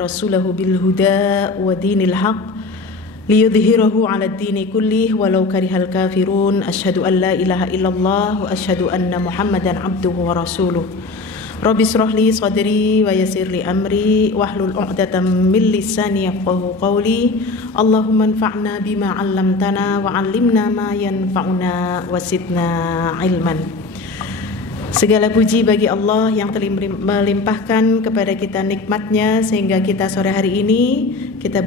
rasulahu bil huda wa dinil haq liyudhhirahu 'ala ad-dini kullih walau karihal kafirun. Asyhadu an la ilaha illallah wa asyhadu anna Muhammadan abduhu wa rasuluh. Rabbi shrah li sadri wa yassir li amri wahlul 'uqdatam min lisani yafqahu qawli. Allahumma anfa'na bima 'allamtana wa 'allimna ma yanfa'una wa zidna ilman. Segala puji bagi Allah yang telah melimpahkan kepada kita nikmatnya sehingga kita sore hari ini kita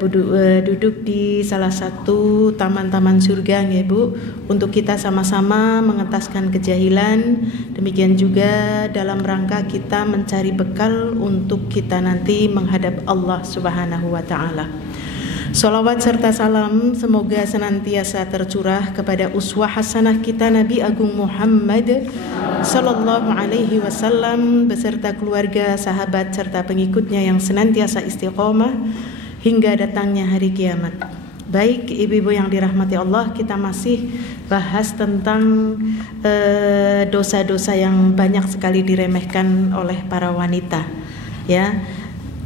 duduk di salah satu taman-taman surga ya Bu, untuk kita sama-sama mengentaskan kejahilan. Demikian juga dalam rangka kita mencari bekal untuk kita nanti menghadap Allah Subhanahu wa taala. Salawat serta salam semoga senantiasa tercurah kepada uswah hasanah kita Nabi Agung Muhammad sallallahu alaihi wasallam beserta keluarga, sahabat serta pengikutnya yang senantiasa istiqomah hingga datangnya hari kiamat. Baik ibu-ibu yang dirahmati Allah, kita masih bahas tentang dosa-dosa yang banyak sekali diremehkan oleh para wanita ya.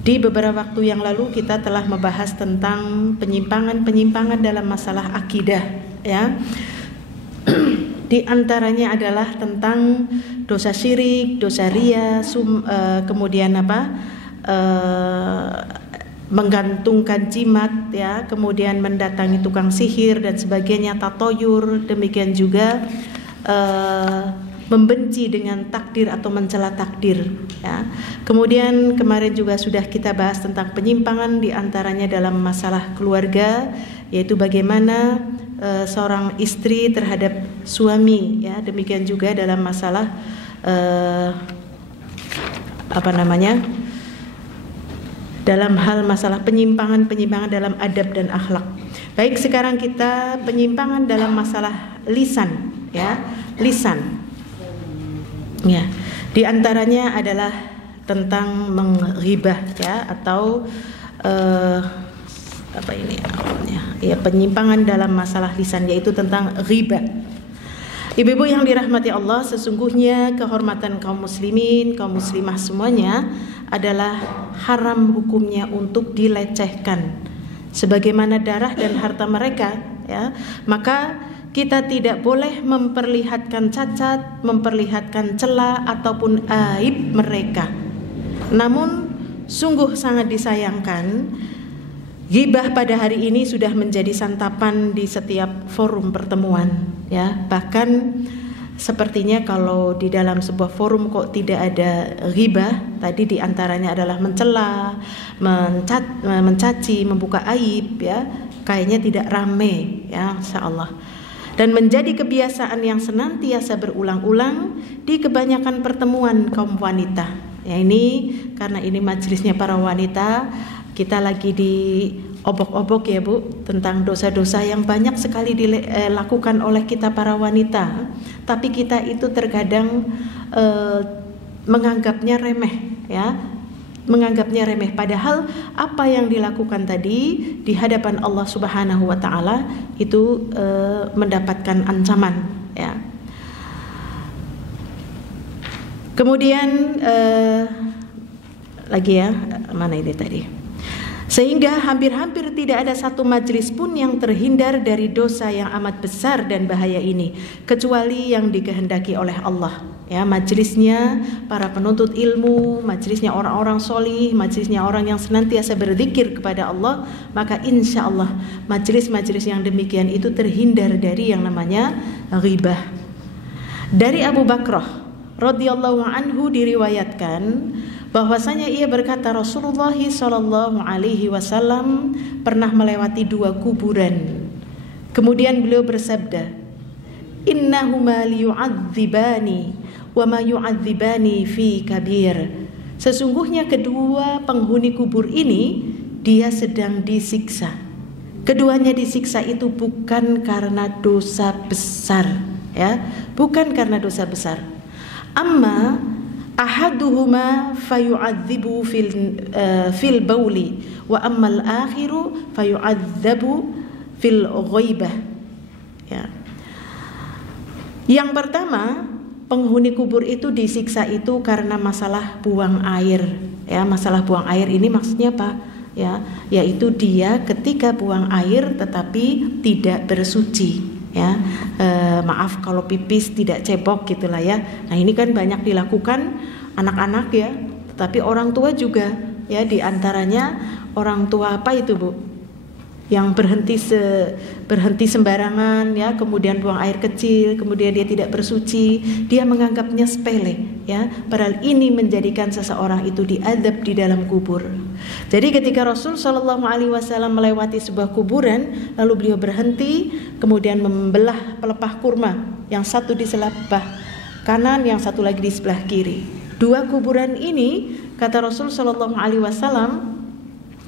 Di beberapa waktu yang lalu kita telah membahas tentang penyimpangan-penyimpangan dalam masalah akidah ya. Di antaranya adalah tentang dosa syirik, dosa riya, kemudian menggantungkan jimat ya, kemudian mendatangi tukang sihir dan sebagainya, tatoyur, demikian juga membenci dengan takdir atau mencela takdir ya. Kemudian kemarin juga sudah kita bahas tentang penyimpangan di antaranya dalam masalah keluarga, yaitu bagaimana seorang istri terhadap suami ya, demikian juga dalam masalah dalam hal masalah penyimpangan dalam adab dan akhlak. Baik, sekarang kita penyimpangan dalam masalah lisan ya, lisan. Ya, di antaranya adalah tentang menghibah ya, atau penyimpangan dalam masalah lisan, yaitu tentang ghibah. Ibu-ibu yang dirahmati Allah, sesungguhnya kehormatan kaum muslimin, kaum muslimah semuanya adalah haram hukumnya untuk dilecehkan sebagaimana darah dan harta mereka ya. Maka kita tidak boleh memperlihatkan cacat, memperlihatkan celah ataupun aib mereka. Namun sungguh sangat disayangkan, ghibah pada hari ini sudah menjadi santapan di setiap forum pertemuan ya. Bahkan sepertinya kalau di dalam sebuah forum kok tidak ada ghibah, tadi diantaranya adalah mencela, mencaci, membuka aib ya, kayaknya tidak rame ya, insyaallah. Dan menjadi kebiasaan yang senantiasa berulang-ulang di kebanyakan pertemuan kaum wanita. Ya, ini karena ini majelisnya para wanita, kita lagi di obok-obok ya Bu, tentang dosa-dosa yang banyak sekali dilakukan oleh kita para wanita. Tapi kita itu terkadang menganggapnya remeh ya. Menganggapnya remeh, padahal apa yang dilakukan tadi di hadapan Allah Subhanahu wa taala itu mendapatkan ancaman ya. Kemudian lagi ya, mana ini tadi? Sehingga hampir-hampir tidak ada satu majelis pun yang terhindar dari dosa yang amat besar dan bahaya ini, kecuali yang dikehendaki oleh Allah. Ya, majelisnya para penuntut ilmu, majelisnya orang-orang solih, majelisnya orang yang senantiasa berzikir kepada Allah, maka insya Allah majelis-majelis yang demikian itu terhindar dari yang namanya ghibah. Dari Abu Bakrah radhiyallahu anhu diriwayatkan bahwasanya ia berkata, Rasulullah sallallahu alaihi wasallam pernah melewati 2 kuburan. Kemudian beliau bersabda, innahuma liyu'adzibani wa ma yu'adzibani fi kabir. Sesungguhnya kedua penghuni kubur ini dia sedang disiksa. Keduanya disiksa itu bukan karena dosa besar ya, bukan karena dosa besar. Amma ahaduhuma fayu'adzibu fil bauli wa ammal akhiru fayu'adzabu fil ghaibah ya. Yang pertama, penghuni kubur itu disiksa itu karena masalah buang air ya. Masalah buang air ini maksudnya apa? ya, yaitu dia ketika buang air tetapi tidak bersuci, ya. Maaf kalau pipis tidak cebok gitulah ya. Nah, ini kan banyak dilakukan anak-anak ya, tetapi orang tua juga ya, diantaranya orang tua apa itu Bu? Yang berhenti sembarangan ya, kemudian buang air kecil, kemudian dia tidak bersuci, dia menganggapnya sepele ya, padahal ini menjadikan seseorang itu diazab di dalam kubur. Jadi ketika Rasul Shallallahu Alaihi Wasallam melewati sebuah kuburan, lalu beliau berhenti, kemudian membelah pelepah kurma, yang satu di sebelah kanan, yang satu lagi di sebelah kiri. Dua kuburan ini, kata Rasul Shallallahu Alaihi Wasallam,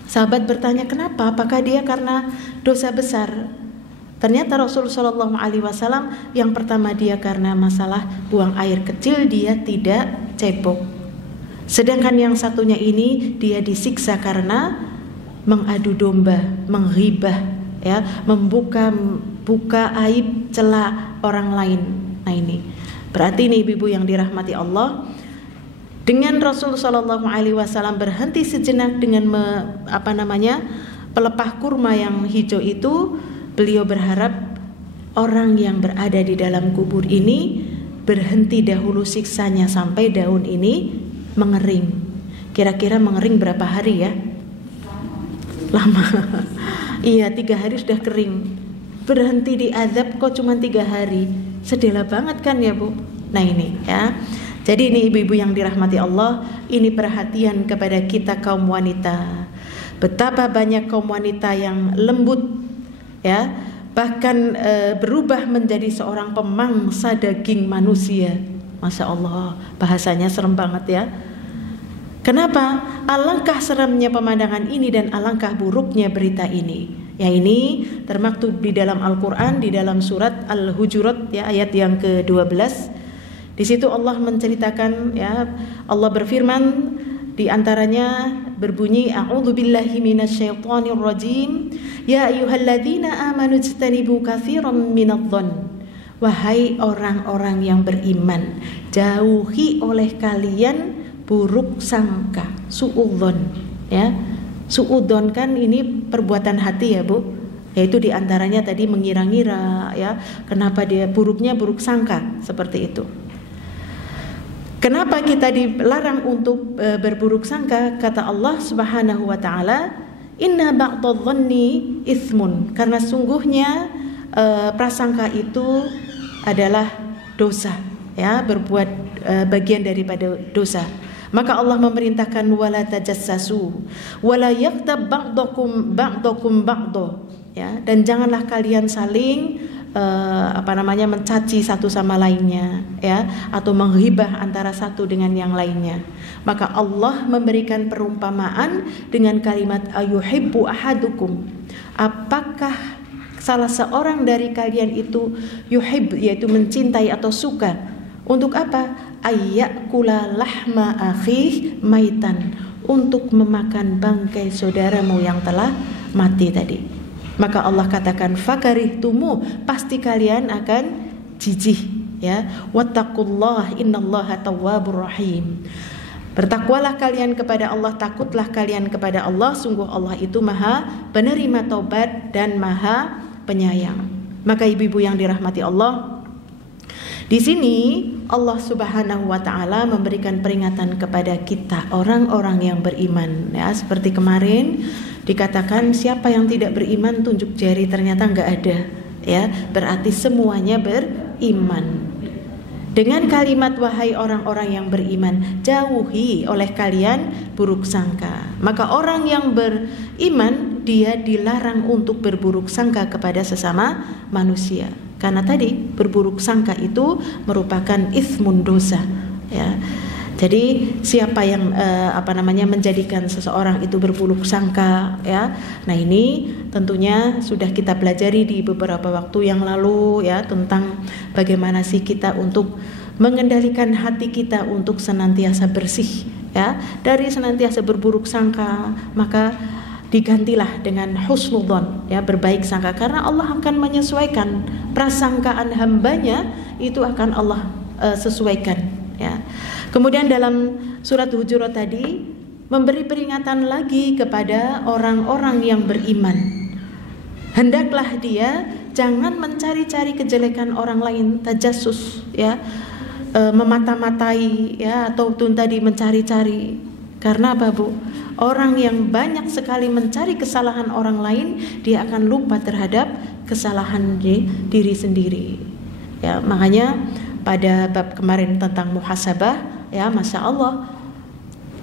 sahabat bertanya kenapa? Apakah dia karena dosa besar? Ternyata Rasul Shallallahu Alaihi Wasallam yang pertama dia karena masalah buang air kecil, dia tidak cebok. Sedangkan yang satunya ini dia disiksa karena mengadu domba, menghibah, ya, membuka aib celah orang lain. Nah ini berarti ini ibu-ibu yang dirahmati Allah. Dengan Rasul Shallallahu Alaihi Wasallam berhenti sejenak dengan pelepah kurma yang hijau itu, beliau berharap orang yang berada di dalam kubur ini berhenti dahulu siksanya sampai daun ini mengering. Kira-kira mengering berapa hari ya? Lama. Iya, 3 hari sudah kering. Berhenti diazab kok cuma 3 hari. Sedihlah banget kan ya Bu? Nah ini ya. Jadi ini ibu-ibu yang dirahmati Allah, ini perhatian kepada kita kaum wanita. Betapa banyak kaum wanita yang lembut ya, bahkan berubah menjadi seorang pemangsa daging manusia. Masya Allah, bahasanya serem banget ya. Kenapa? Alangkah seramnya pemandangan ini dan alangkah buruknya berita ini. Ya, ini termaktub di dalam Al-Quran, di dalam surat Al-Hujurat ya, ayat yang ke-12. Di situ Allah menceritakan ya, Allah berfirman di antaranya berbunyi a'udzubillahi minasyaitonir rajim ya ayyuhalladzina amanu ijtanibu katsiran minadh-dhonn. Wahai orang-orang yang beriman, jauhi oleh kalian buruk sangka, suudzon ya. Suudzon kan ini perbuatan hati ya Bu, yaitu di antaranya tadi mengira-ngira ya, kenapa dia buruknya buruk sangka seperti itu. Kenapa kita dilarang untuk berburuk sangka? Kata Allah Subhanahu wa taala, "Inna ba'dadh-dhanni itsmun." Karena sungguhnya prasangka itu adalah dosa, ya, berbuat bagian daripada dosa. Maka Allah memerintahkan wala tajassasu wala yaghtab ba'dakum ba'dha, ya, dan janganlah kalian saling mencaci satu sama lainnya ya, atau menghibah antara satu dengan yang lainnya. Maka Allah memberikan perumpamaan dengan kalimat ayuhibbu ahadukum. Apakah salah seorang dari kalian itu yuhib, yaitu mencintai atau suka, untuk apa? Ayyakula lahma akhih maitan, untuk memakan bangkai saudaramu yang telah mati tadi. Maka Allah katakan fakarihtumu, pasti kalian akan jijih ya. Wattaqullah innallaha tawwabur rahim. Bertakwalah kalian kepada Allah, takutlah kalian kepada Allah, sungguh Allah itu Maha penerima taubat dan Maha penyayang. Maka ibu-ibu yang dirahmati Allah, di sini Allah Subhanahu wa taala memberikan peringatan kepada kita orang-orang yang beriman ya, seperti kemarin dikatakan siapa yang tidak beriman tunjuk jari, ternyata enggak ada ya, berarti semuanya beriman. Dengan kalimat wahai orang-orang yang beriman, jauhi oleh kalian buruk sangka. Maka orang yang beriman dia dilarang untuk berburuk sangka kepada sesama manusia. Karena tadi berburuk sangka itu merupakan itsmun, dosa ya. Jadi siapa yang menjadikan seseorang itu berburuk sangka ya. Nah, ini tentunya sudah kita pelajari di beberapa waktu yang lalu ya, tentang bagaimana sih kita untuk mengendalikan hati kita untuk senantiasa bersih ya, dari senantiasa berburuk sangka, maka digantilah dengan husnudzon ya, berbaik sangka, karena Allah akan menyesuaikan prasangkaan hambanya, itu akan Allah sesuaikan ya. Kemudian dalam surat Hujurat tadi memberi peringatan lagi kepada orang-orang yang beriman. Hendaklah dia jangan mencari-cari kejelekan orang lain, tajassus, ya, memata-matai, ya, atau tadi mencari-cari. Karena apa, Bu? Orang yang banyak sekali mencari kesalahan orang lain, dia akan lupa terhadap kesalahan diri sendiri. Ya, makanya pada bab kemarin tentang muhasabah, ya, Masya Allah,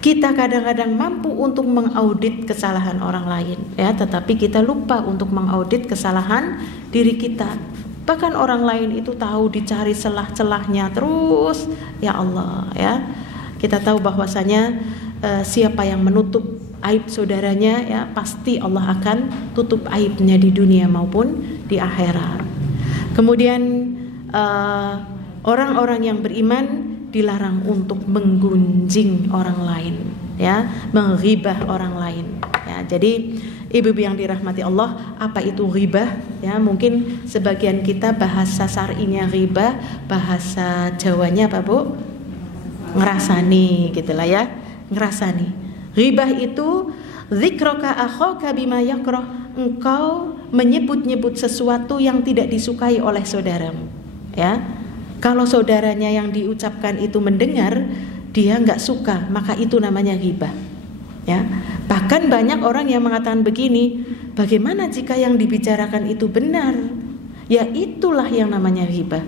kita kadang-kadang mampu untuk mengaudit kesalahan orang lain, ya, tetapi kita lupa untuk mengaudit kesalahan diri kita. Bahkan orang lain itu tahu dicari celah-celahnya terus, ya Allah, ya. Kita tahu bahwasanya siapa yang menutup aib saudaranya, ya, pasti Allah akan tutup aibnya di dunia maupun di akhirat. Kemudian orang-orang yang beriman dilarang untuk menggunjing orang lain, ya, menghibah orang lain, ya. Jadi ibu-ibu yang dirahmati Allah, apa itu ghibah? Ya, mungkin sebagian kita bahasa syar'inya ghibah, bahasa Jawanya apa, Bu? Ngerasani, gitulah, ya, ngerasani. Ghibah itu dzikraka akhaka bima yakrah, engkau menyebut-nyebut sesuatu yang tidak disukai oleh saudaramu, ya. Kalau saudaranya yang diucapkan itu mendengar, dia nggak suka, maka itu namanya ghibah, ya. Bahkan banyak orang yang mengatakan begini, bagaimana jika yang dibicarakan itu benar? Ya, itulah yang namanya ghibah.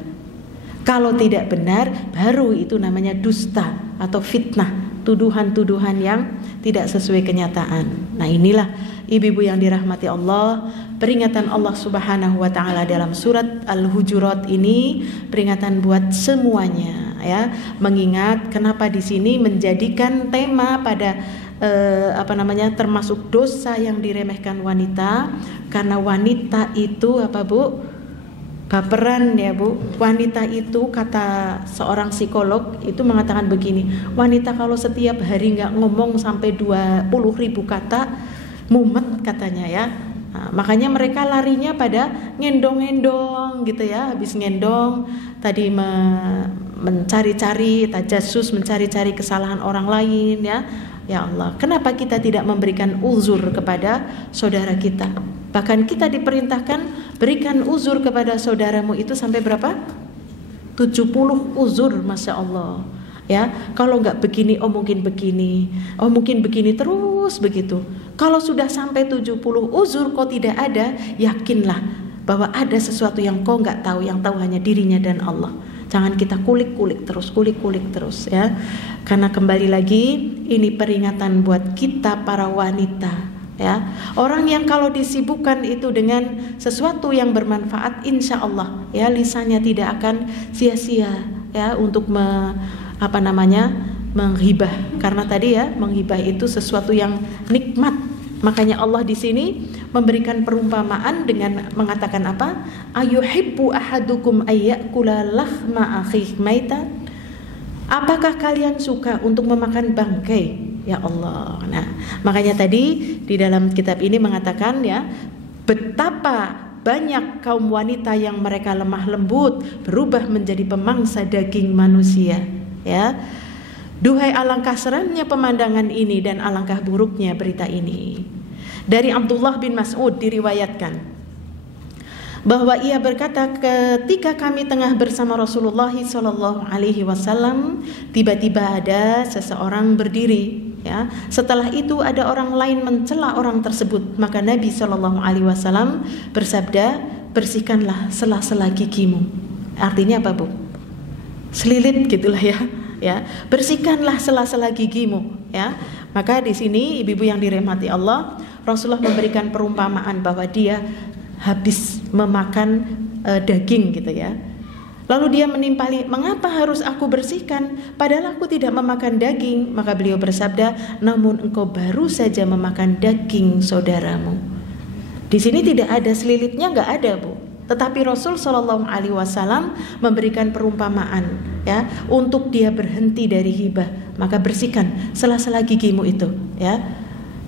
Kalau tidak benar, baru itu namanya dusta atau fitnah, tuduhan-tuduhan yang tidak sesuai kenyataan. Nah, inilah ibu-ibu yang dirahmati Allah, peringatan Allah Subhanahu wa taala dalam surat Al-Hujurat ini peringatan buat semuanya, ya. Mengingat kenapa di sini menjadikan tema pada termasuk dosa yang diremehkan wanita, karena wanita itu apa, Bu? Baperan, ya, Bu. Wanita itu, kata seorang psikolog itu mengatakan begini, wanita kalau setiap hari nggak ngomong sampai 20.000 kata, mumet katanya, ya. Nah, makanya mereka larinya pada ngendong-ngendong gitu, ya. Habis ngendong tadi mencari-cari, tajassus, mencari-cari kesalahan orang lain, ya. Ya Allah, kenapa kita tidak memberikan uzur kepada saudara kita? Bahkan kita diperintahkan berikan uzur kepada saudaramu itu sampai berapa? 70 uzur, Masya Allah, ya. Kalau nggak begini, oh mungkin begini, oh mungkin begini, terus begitu. Kalau sudah sampai 70 uzur kok tidak ada, yakinlah bahwa ada sesuatu yang kau nggak tahu, yang tahu hanya dirinya dan Allah. Jangan kita kulik-kulik terus, ya. Karena kembali lagi, ini peringatan buat kita para wanita, ya. Orang yang kalau disibukkan itu dengan sesuatu yang bermanfaat, insya Allah, ya, lisannya tidak akan sia-sia, ya, untuk menghibah. Karena tadi, ya, menghibah itu sesuatu yang nikmat. Makanya Allah di sini memberikan perumpamaan dengan mengatakan apa? Ayuhibbu ahadukum ayyakula lahma akhihi maitan? Apakah kalian suka untuk memakan bangkai? Ya Allah. Nah, makanya tadi di dalam kitab ini mengatakan, ya, betapa banyak kaum wanita yang mereka lemah lembut berubah menjadi pemangsa daging manusia, ya. Duhai alangkah seramnya pemandangan ini dan alangkah buruknya berita ini. Dari Abdullah bin Mas'ud diriwayatkan bahwa ia berkata, ketika kami tengah bersama Rasulullah SAW, tiba-tiba ada seseorang berdiri, ya. Setelah itu ada orang lain mencela orang tersebut, maka Nabi SAW bersabda, bersihkanlah sela-sela gigimu. Artinya apa, Bu? Selilit gitulah, ya. Ya, bersihkanlah sela-sela gigimu, ya. Maka di sini ibu-ibu yang dirahmati Allah, Rasulullah memberikan perumpamaan bahwa dia habis memakan daging gitu, ya. Lalu dia menimpali, mengapa harus aku bersihkan padahal aku tidak memakan daging? Maka beliau bersabda, namun engkau baru saja memakan daging saudaramu. Di sini tidak ada selilitnya, nggak ada, Bu. Tetapi Rasul SAW memberikan perumpamaan, ya, untuk dia berhenti dari hibah, maka bersihkan sela-sela gigimu itu, ya.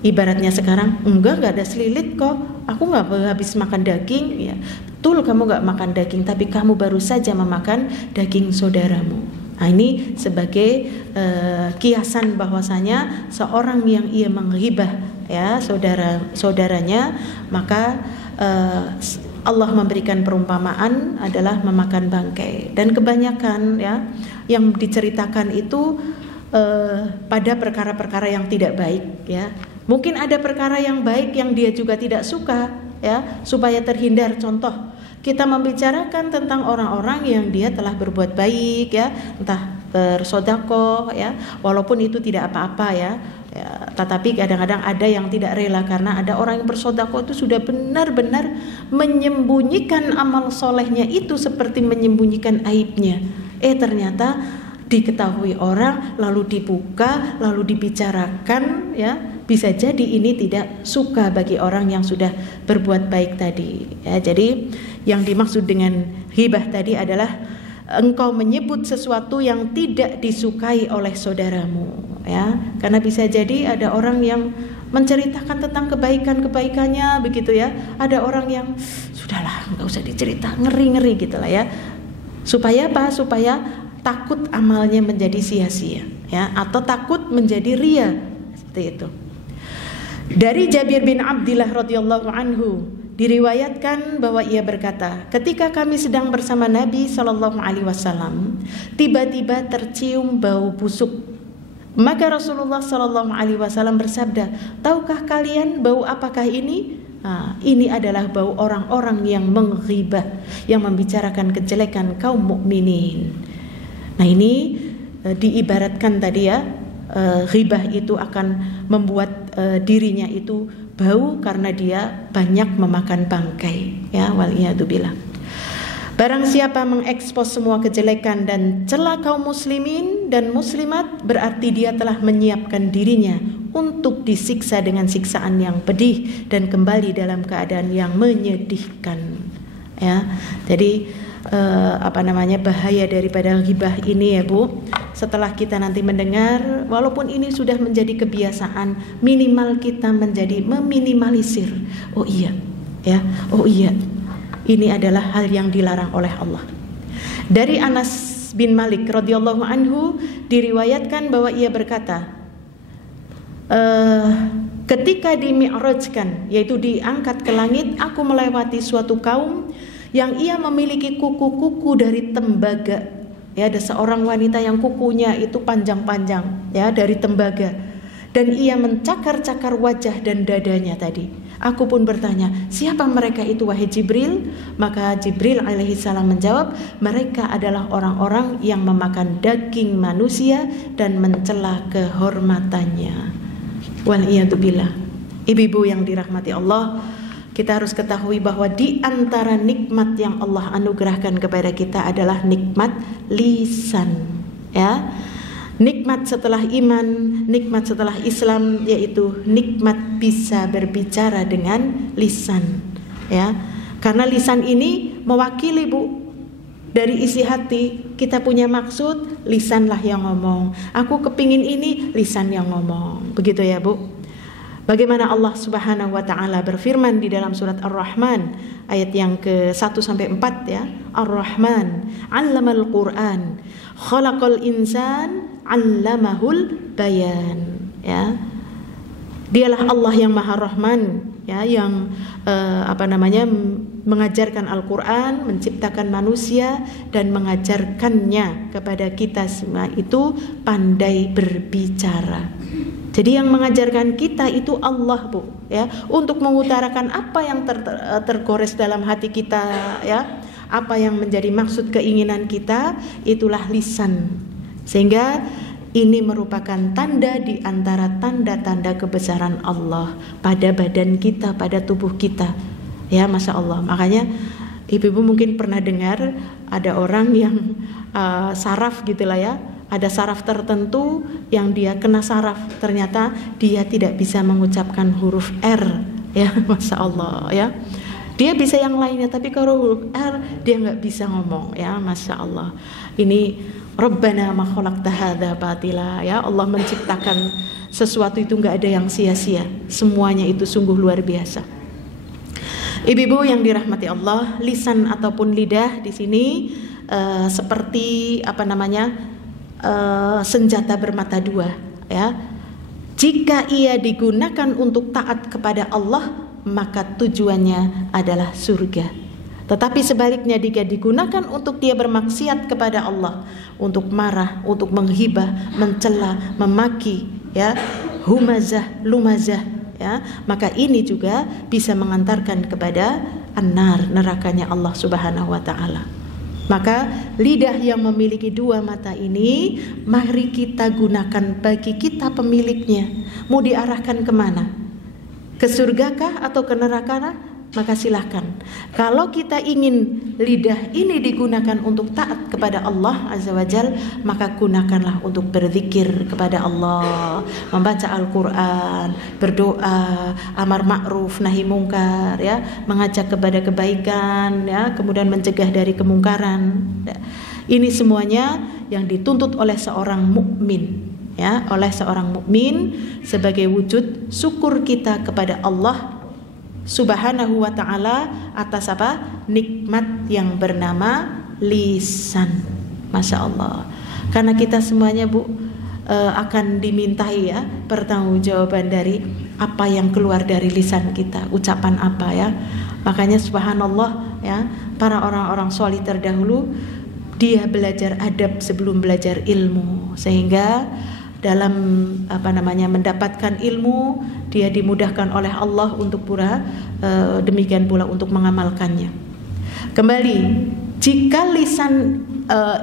Ibaratnya sekarang, enggak ada selilit kok, aku nggak habis makan daging, ya. Betul, kamu nggak makan daging, tapi kamu baru saja memakan daging saudaramu. Nah, ini sebagai kiasan bahwasanya seorang yang ia menghibah ya saudaranya, maka Allah memberikan perumpamaan adalah memakan bangkai. Dan kebanyakan ya yang diceritakan itu pada perkara-perkara yang tidak baik ya. Mungkin ada perkara yang baik yang dia juga tidak suka ya, supaya terhindar. Contoh, kita membicarakan tentang orang-orang yang dia telah berbuat baik ya, entah bersedekah ya, walaupun itu tidak apa-apa ya, tetapi kadang-kadang ada yang tidak rela karena ada orang yang bersedekah itu sudah benar-benar menyembunyikan amal solehnya itu seperti menyembunyikan aibnya. Ternyata diketahui orang, lalu dibuka, lalu dibicarakan ya, bisa jadi ini tidak suka bagi orang yang sudah berbuat baik tadi ya. Jadi yang dimaksud dengan ghibah tadi adalah engkau menyebut sesuatu yang tidak disukai oleh saudaramu ya, karena bisa jadi ada orang yang menceritakan tentang kebaikannya begitu ya, ada orang yang sudahlah nggak usah dicerita, ngeri gitu lah ya. Supaya apa? Supaya takut amalnya menjadi sia-sia ya, atau takut menjadi ria, seperti itu. Dari Jabir bin Abdillah radhiyallahu anhu diriwayatkan bahwa ia berkata, ketika kami sedang bersama Nabi sallallahu alaihi wasallam, tiba-tiba tercium bau busuk. Maka Rasulullah sallallahu alaihi wasallam bersabda, tahukah kalian bau apakah ini? Ini adalah bau orang-orang yang menghibah, yang membicarakan kejelekan kaum mukminin. Nah, ini diibaratkan tadi ya, ghibah itu akan membuat dirinya itu bau karena dia banyak memakan bangkai ya, waliyadzubillah. Barang siapa mengekspos semua kejelekan dan celah kaum muslimin dan muslimat, berarti dia telah menyiapkan dirinya untuk disiksa dengan siksaan yang pedih dan kembali dalam keadaan yang menyedihkan ya. Jadi bahaya daripada ghibah ini ya Bu, setelah kita nanti mendengar, walaupun ini sudah menjadi kebiasaan, minimal kita menjadi meminimalisir. Oh iya ya, oh iya, ini adalah hal yang dilarang oleh Allah. Dari Anas bin Malik radhiyallahu anhu diriwayatkan bahwa ia berkata, ketika dimi'rajkan, yaitu diangkat ke langit, aku melewati suatu kaum yang ia memiliki kuku-kuku dari tembaga ya, ada seorang wanita yang kukunya itu panjang-panjang ya, dari tembaga, dan ia mencakar-cakar wajah dan dadanya tadi. Aku pun bertanya, siapa mereka itu wahai Jibril? Maka Jibril alaihi salam menjawab, mereka adalah orang-orang yang memakan daging manusia dan mencela kehormatannya. Waliyadzubillah. Ibu-ibu yang dirahmati Allah, kita harus ketahui bahwa di antara nikmat yang Allah anugerahkan kepada kita adalah nikmat lisan ya. Nikmat setelah iman, nikmat setelah Islam, yaitu nikmat bisa berbicara dengan lisan ya. Karena lisan ini mewakili Bu, dari isi hati kita punya maksud, lisanlah yang ngomong. Aku kepingin ini, lisan yang ngomong. Begitu ya Bu. Bagaimana Allah Subhanahu wa taala berfirman di dalam surat Ar-Rahman ayat yang ke-1 sampai 4 ya. Ar-Rahman 'allamal Qur'an, khalaqal insan 'allamahul bayan ya. Dialah Allah yang Maha Rahman ya, yang mengajarkan Al-Qur'an, menciptakan manusia dan mengajarkannya kepada kita semua itu pandai berbicara. Jadi yang mengajarkan kita itu Allah Bu ya, untuk mengutarakan apa yang tergores dalam hati kita ya, apa yang menjadi maksud keinginan kita, itulah lisan. Sehingga ini merupakan tanda di antara tanda-tanda kebesaran Allah pada badan kita, pada tubuh kita ya, Masya Allah. Makanya ibu-ibu mungkin pernah dengar ada orang yang saraf gitulah ya, ada saraf tertentu yang dia kena saraf, ternyata dia tidak bisa mengucapkan huruf R ya, Masya Allah ya. Dia bisa yang lainnya, tapi kalau huruf R dia nggak bisa ngomong ya, Masya Allah. Ini Rabbana ma khalaqta hadza batila ya, Allah menciptakan sesuatu itu nggak ada yang sia-sia, semuanya itu sungguh luar biasa. Ibu-ibu yang dirahmati Allah, lisan ataupun lidah di sini seperti senjata bermata dua, ya. Jika ia digunakan untuk taat kepada Allah, maka tujuannya adalah surga. Tetapi sebaliknya jika digunakan untuk dia bermaksiat kepada Allah, untuk marah, untuk menghibah, mencela, memaki, ya, humazah, lumazah, ya, maka ini juga bisa mengantarkan kepada an-nar, nerakanya Allah Subhanahu wa taala. Maka lidah yang memiliki dua mata ini mari kita gunakan bagi kita pemiliknya. Mau diarahkan kemana? Ke surgakah atau ke neraka? Maka silahkan. Kalau kita ingin lidah ini digunakan untuk taat kepada Allah Azza wa Jal, maka gunakanlah untuk berzikir kepada Allah, membaca Al-Quran, berdoa, amar ma'ruf, nahi mungkar, ya, mengajak kepada kebaikan, ya, kemudian mencegah dari kemungkaran. Ini semuanya yang dituntut oleh seorang mukmin, ya, oleh seorang mukmin sebagai wujud syukur kita kepada Allah Subhanahu wa ta'ala atas apa? Nikmat yang bernama lisan. Masya Allah. Karena kita semuanya Bu akan dimintai, ya, pertanggungjawaban dari apa yang keluar dari lisan kita, ucapan apa, ya. Makanya subhanallah, ya, para orang-orang sholih terdahulu dia belajar adab sebelum belajar ilmu, sehingga dalam mendapatkan ilmu dia dimudahkan oleh Allah untuk demikian pula untuk mengamalkannya. Kembali, jika lisan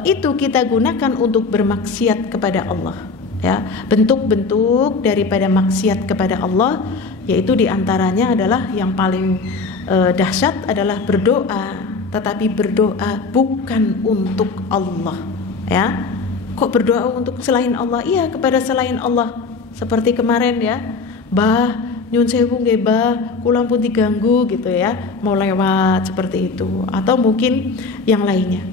itu kita gunakan untuk bermaksiat kepada Allah, ya, bentuk-bentuk daripada maksiat kepada Allah, yaitu diantaranya adalah yang paling dahsyat adalah berdoa, tetapi berdoa bukan untuk Allah, ya. Kok berdoa untuk selain Allah? Iya, kepada selain Allah. Seperti kemarin, ya, bah nyun sewu nggih bah, kula pun diganggu gitu, ya, mau lewat seperti itu, atau mungkin yang lainnya.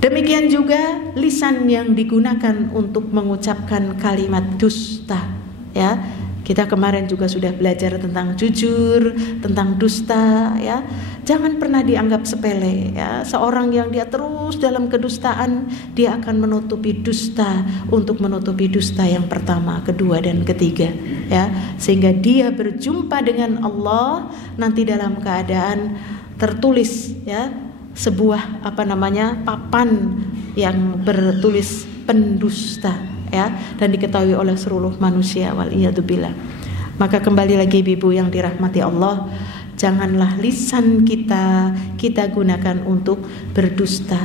Demikian juga lisan yang digunakan untuk mengucapkan kalimat dusta, ya. Kita kemarin juga sudah belajar tentang jujur, tentang dusta, ya. Jangan pernah dianggap sepele, ya. Seorang yang dia terus dalam kedustaan, dia akan menutupi dusta untuk menutupi dusta yang pertama, kedua dan ketiga, ya. Sehingga dia berjumpa dengan Allah nanti dalam keadaan tertulis, ya, sebuah papan yang bertulis pendusta, ya, dan diketahui oleh seluruh manusia, wal iyadzubillah. Maka kembali lagi Ibu yang dirahmati Allah, janganlah lisan kita gunakan untuk berdusta,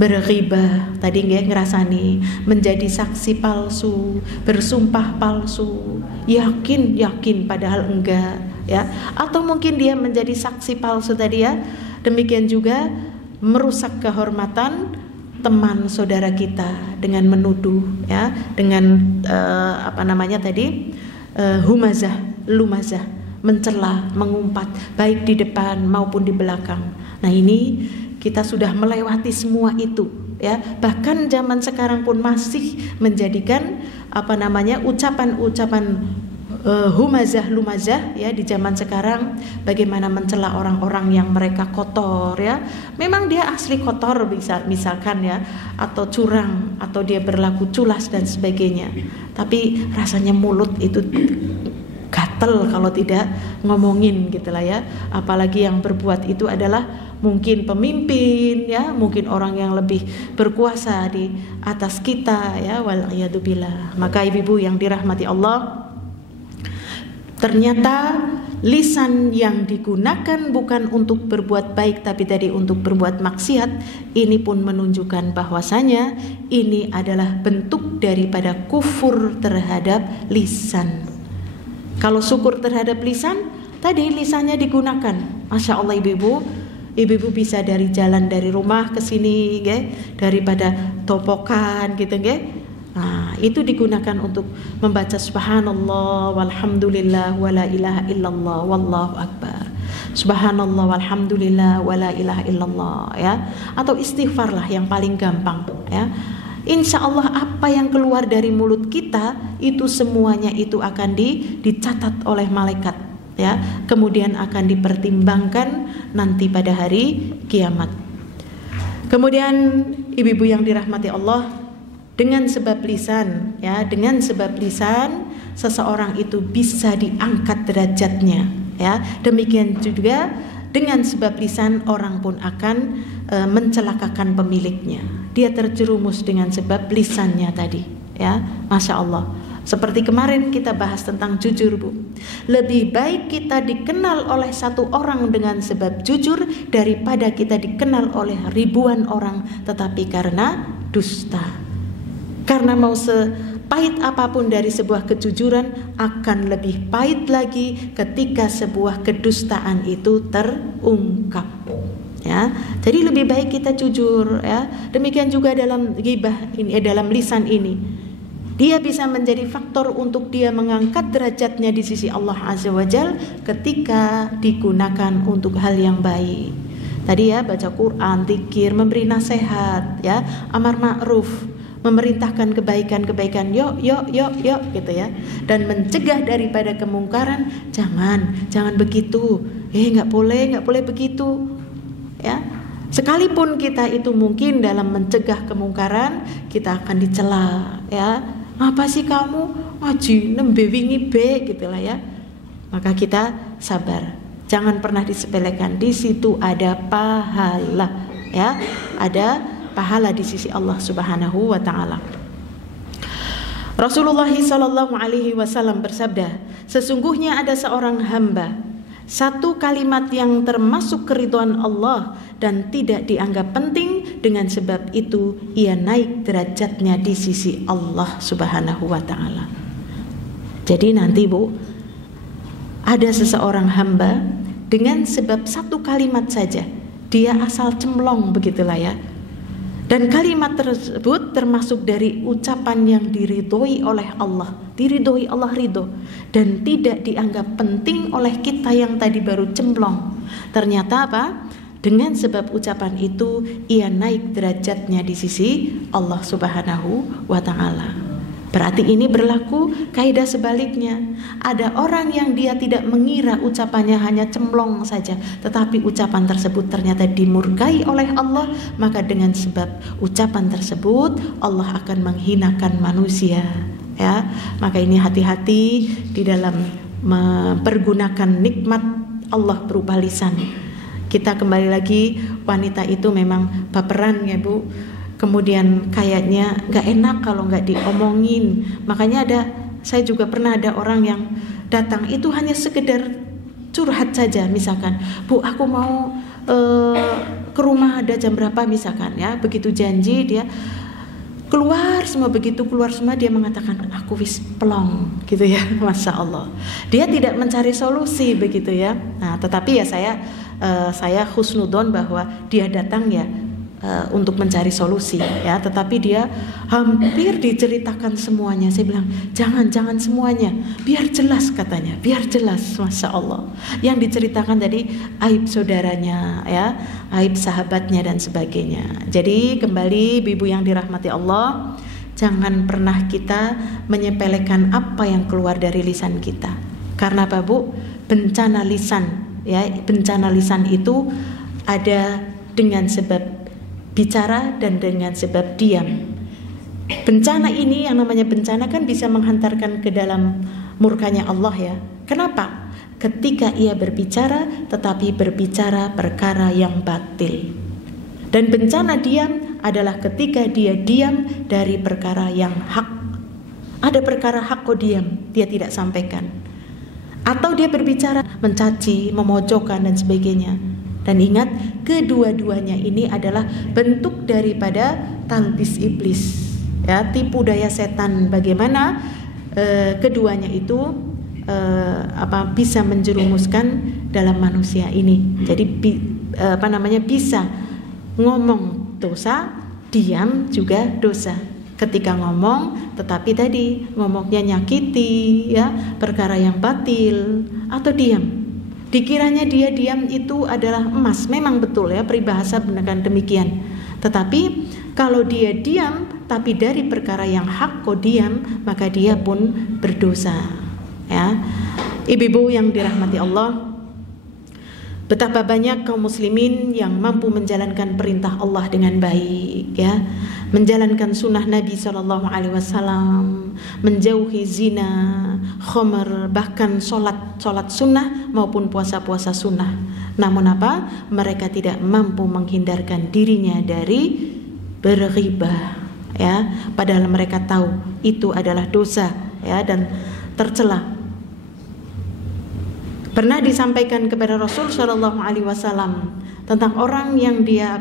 berghibah, tadi nggak ngerasani, menjadi saksi palsu, bersumpah palsu, yakin padahal enggak, ya, atau mungkin dia menjadi saksi palsu tadi, ya. Demikian juga merusak kehormatan teman saudara kita dengan menuduh, ya, dengan humazah, lumazah, mencela, mengumpat, baik di depan maupun di belakang. Nah, ini kita sudah melewati semua itu, ya. Bahkan zaman sekarang pun masih menjadikan ucapan-ucapan humazah, lumazah, ya, di zaman sekarang, bagaimana mencela orang-orang yang mereka kotor, ya. Memang dia asli kotor, misalkan, ya, atau curang, atau dia berlaku culas dan sebagainya. Tapi rasanya mulut itu gatel kalau tidak ngomongin, gitulah, ya. Apalagi yang berbuat itu adalah mungkin pemimpin, ya, mungkin orang yang lebih berkuasa di atas kita, ya, wal iyadzubillah. Maka ibu-ibu yang dirahmati Allah, ternyata lisan yang digunakan bukan untuk berbuat baik tapi tadi untuk berbuat maksiat, ini pun menunjukkan bahwasanya ini adalah bentuk daripada kufur terhadap lisan. Kalau syukur terhadap lisan, tadi lisannya digunakan, Masya Allah ibu-ibu bisa dari jalan dari rumah ke sini, daripada topokan gitu, nah, itu digunakan untuk membaca subhanallah walhamdulillah wala ilaha illallah wallahu akbar. Subhanallah walhamdulillah wala ilaha illallah, ya. Atau istighfar lah yang paling gampang, ya. Insya Allah apa yang keluar dari mulut kita itu semuanya itu akan dicatat oleh malaikat, ya. Kemudian akan dipertimbangkan nanti pada hari kiamat. Kemudian ibu-ibu yang dirahmati Allah, Dengan sebab lisan, ya, dengan sebab lisan seseorang itu bisa diangkat derajatnya, ya. Demikian juga dengan sebab lisan orang pun akan mencelakakan pemiliknya. Dia terjerumus dengan sebab lisannya tadi, ya. Masya Allah. Seperti kemarin kita bahas tentang jujur, Bu. Lebih baik kita dikenal oleh satu orang dengan sebab jujur daripada kita dikenal oleh ribuan orang tetapi karena dusta. Karena mau sepahit apapun dari sebuah kejujuran, akan lebih pahit lagi ketika sebuah kedustaan itu terungkap. Ya, jadi lebih baik kita jujur, ya. Demikian juga dalam ghibah ini, dalam lisan ini. Dia bisa menjadi faktor untuk dia mengangkat derajatnya di sisi Allah Azza wa Jalla ketika digunakan untuk hal yang baik. Tadi ya, baca Quran, zikir, memberi nasihat, ya, amar ma'ruf, memerintahkan kebaikan-kebaikan, yuk gitu ya, dan mencegah daripada kemungkaran, jangan begitu, nggak boleh begitu, ya. Sekalipun kita itu mungkin dalam mencegah kemungkaran kita akan dicela, ya, apa sih kamu ngaji nembe wingi be, gitulah ya. Maka kita sabar, jangan pernah disepelekan, di situ ada pahala, ya, ada pahala di sisi Allah Subhanahu wa taala. Rasulullah sallallahu alaihi wasallam bersabda, sesungguhnya ada seorang hamba, satu kalimat yang termasuk keridhaan Allah dan tidak dianggap penting, dengan sebab itu ia naik derajatnya di sisi Allah Subhanahu wa taala. Jadi nanti, Bu, ada seseorang hamba dengan sebab satu kalimat saja dia asal cemplong, begitulah ya. Dan kalimat tersebut termasuk dari ucapan yang diridhoi oleh Allah, diridhoi Allah ridho, dan tidak dianggap penting oleh kita yang tadi baru cemplong. Ternyata apa? Dengan sebab ucapan itu ia naik derajatnya di sisi Allah Subhanahu wa taala. Berarti ini berlaku kaidah sebaliknya. Ada orang yang dia tidak mengira ucapannya hanya cemplong saja, tetapi ucapan tersebut ternyata dimurkai oleh Allah, maka dengan sebab ucapan tersebut Allah akan menghinakan manusia, ya. Maka ini hati-hati di dalam mempergunakan nikmat Allah berupa lisan. Kita kembali lagi, wanita itu memang baperan ya, Bu. Kemudian kayaknya gak enak kalau gak diomongin. Makanya saya juga pernah ada orang yang datang itu hanya sekedar curhat saja, misalkan, Bu, aku mau ke rumah, ada jam berapa misalkan, ya. Begitu janji dia keluar semua, begitu keluar semua dia mengatakan aku wis pelong, gitu ya. Masya Allah, dia tidak mencari solusi, begitu ya. Nah, tetapi ya saya husnudon bahwa dia datang ya untuk mencari solusi, ya, tetapi dia hampir diceritakan semuanya. Saya bilang jangan semuanya, biar jelas, katanya, biar jelas. Masya Allah, yang diceritakan tadi aib saudaranya, ya, aib sahabatnya dan sebagainya. Jadi kembali, ibu yang dirahmati Allah, jangan pernah kita menyepelekan apa yang keluar dari lisan kita. Karena apa, Bu? Bencana lisan, ya, bencana lisan itu ada dengan sebab bicara dan dengan sebab diam. Bencana ini, yang namanya bencana kan bisa menghantarkan ke dalam murkanya Allah, ya. Kenapa? Ketika ia berbicara tetapi berbicara perkara yang batil. Dan bencana diam adalah ketika dia diam dari perkara yang hak. Ada perkara hak kok diam, dia tidak sampaikan. Atau dia berbicara mencaci, memojokkan dan sebagainya. Dan ingat, kedua-duanya ini adalah bentuk daripada talbis iblis, ya, tipu daya setan. Bagaimana keduanya itu bisa menjerumuskan dalam manusia ini. Jadi bisa ngomong dosa, diam juga dosa. Ketika ngomong tetapi tadi ngomongnya nyakiti, ya, perkara yang batil, atau diam. Dikiranya dia diam itu adalah emas. Memang betul, ya, peribahasa benar demikian. Tetapi kalau dia diam tapi dari perkara yang hak kok diam, maka dia pun berdosa, ya. Ibu-ibu yang dirahmati Allah, Betapa banyak kaum muslimin yang mampu menjalankan perintah Allah dengan baik, ya, menjalankan sunnah Nabi SAW, menjauhi zina, khamr, bahkan sholat sunnah maupun puasa sunnah. Namun apa? Mereka tidak mampu menghindarkan dirinya dari berghibah, ya, padahal mereka tahu itu adalah dosa, ya, dan tercela. Pernah disampaikan kepada Rasul Shallallahu Alaihi Wasallam tentang orang yang dia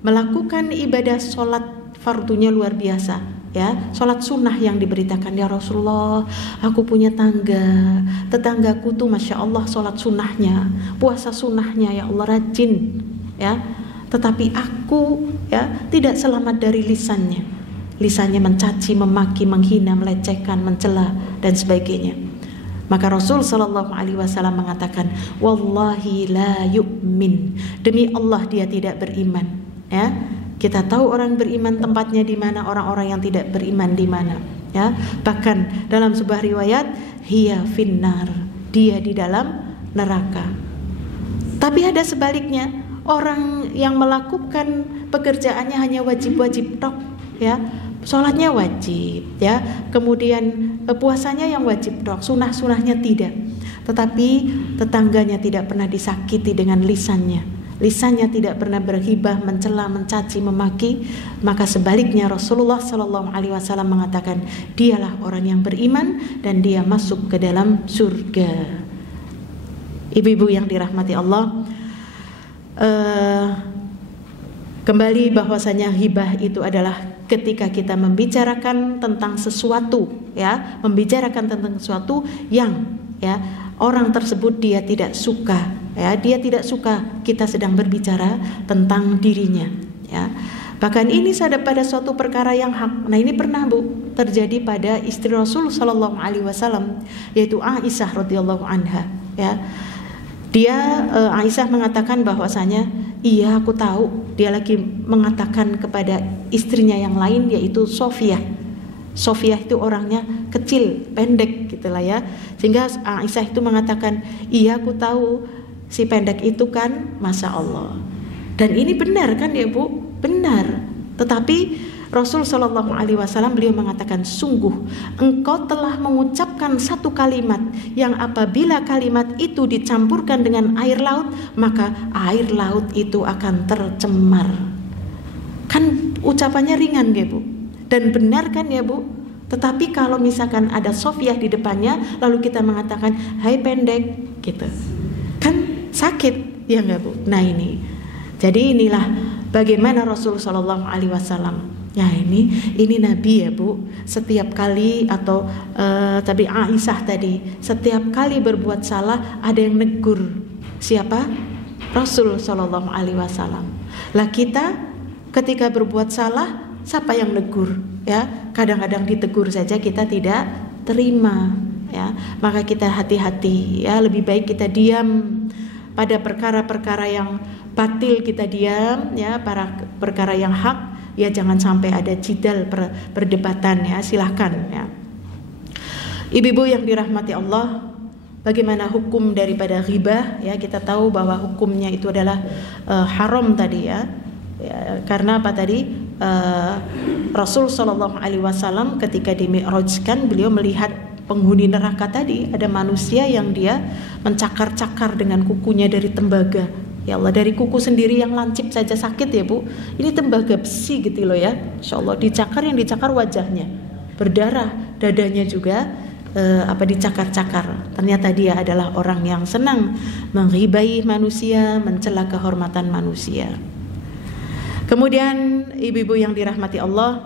melakukan ibadah sholat fardunya luar biasa, ya, sholat sunnah yang diberitakan, ya Rasulullah, aku punya tetanggaku tuh masya Allah sholat sunnahnya, puasa sunnahnya, ya Allah, rajin, ya, tetapi aku, ya, tidak selamat dari lisannya mencaci, memaki, menghina, melecehkan, mencela dan sebagainya. Maka Rasul Sallallahu Alaihi Wasallam mengatakan, wallahi la yu'min, demi Allah dia tidak beriman, ya. Kita tahu orang beriman tempatnya di mana, orang-orang yang tidak beriman di mana, ya. Bahkan dalam sebuah riwayat, hiya finnar, dia di dalam neraka. Tapi ada sebaliknya, orang yang melakukan pekerjaannya hanya wajib-wajib tok, ya, sholatnya wajib, ya, kemudian puasanya yang wajib dok, sunnah-sunnahnya tidak, tetapi tetangganya tidak pernah disakiti dengan lisannya tidak pernah berghibah, mencela, mencaci, memaki, maka sebaliknya Rasulullah Sallallahu Alaihi Wasallam mengatakan dialah orang yang beriman dan dia masuk ke dalam surga. Ibu-ibu yang dirahmati Allah, kembali bahwasanya ghibah itu adalah ketika kita membicarakan tentang sesuatu, ya, membicarakan tentang sesuatu yang, ya, orang tersebut dia tidak suka, ya, dia tidak suka kita sedang berbicara tentang dirinya, ya. Bahkan ini ada pada suatu perkara yang hak. Nah, ini pernah Bu terjadi pada istri Rasul Sallallahu Alaihi Wasallam, yaitu Aisyah radhiyallahu anha, ya. Aisyah mengatakan bahwasanya, iya aku tahu, dia lagi mengatakan kepada istrinya yang lain, yaitu Sofiyah itu orangnya kecil, pendek gitulah, ya. Sehingga Aisyah itu mengatakan, iya aku tahu si pendek itu kan Masya Allah. Dan ini benar kan ya Bu? Benar. Tetapi Rasul Shallallahu Alaihi Wasallam beliau mengatakan, sungguh engkau telah mengucapkan satu kalimat yang apabila kalimat itu dicampurkan dengan air laut, maka air laut itu akan tercemar. Kan ucapannya ringan ya Bu, dan benar kan ya Bu. Tetapi kalau misalkan ada Sofiyah di depannya, lalu kita mengatakan hai pendek gitu, kan sakit ya nggak Bu. Nah ini, jadi inilah bagaimana Rasul Shallallahu Alaihi Wasallam. Ya ini Nabi ya Bu, setiap kali atau tapi Aisyah tadi setiap kali berbuat salah ada yang negur. Siapa? Rasul Shallallahu Alaihi Wasallam. Lah kita ketika berbuat salah siapa yang negur? Ya kadang-kadang ditegur saja kita tidak terima. Ya maka kita hati-hati. Ya lebih baik kita diam pada perkara-perkara yang batil, kita diam. Ya para perkara yang hak. Ya jangan sampai ada jidal perdebatan ya, silahkan ya. Ibu-ibu yang dirahmati Allah, bagaimana hukum daripada ghibah ya, kita tahu bahwa hukumnya itu adalah haram tadi ya, karena apa tadi Rasul Shallallahu Alaihi Wasallam ketika dimi'rajkan beliau melihat penghuni neraka tadi, ada manusia yang dia mencakar-cakar dengan kukunya dari tembaga. Ya Allah, dari kuku sendiri yang lancip saja sakit ya Bu. Ini tembaga besi gitu loh ya. Insya Allah dicakar, yang dicakar wajahnya berdarah, dadanya juga dicakar-cakar. Ternyata dia adalah orang yang senang menghibai manusia, mencela kehormatan manusia. Kemudian ibu-ibu yang dirahmati Allah,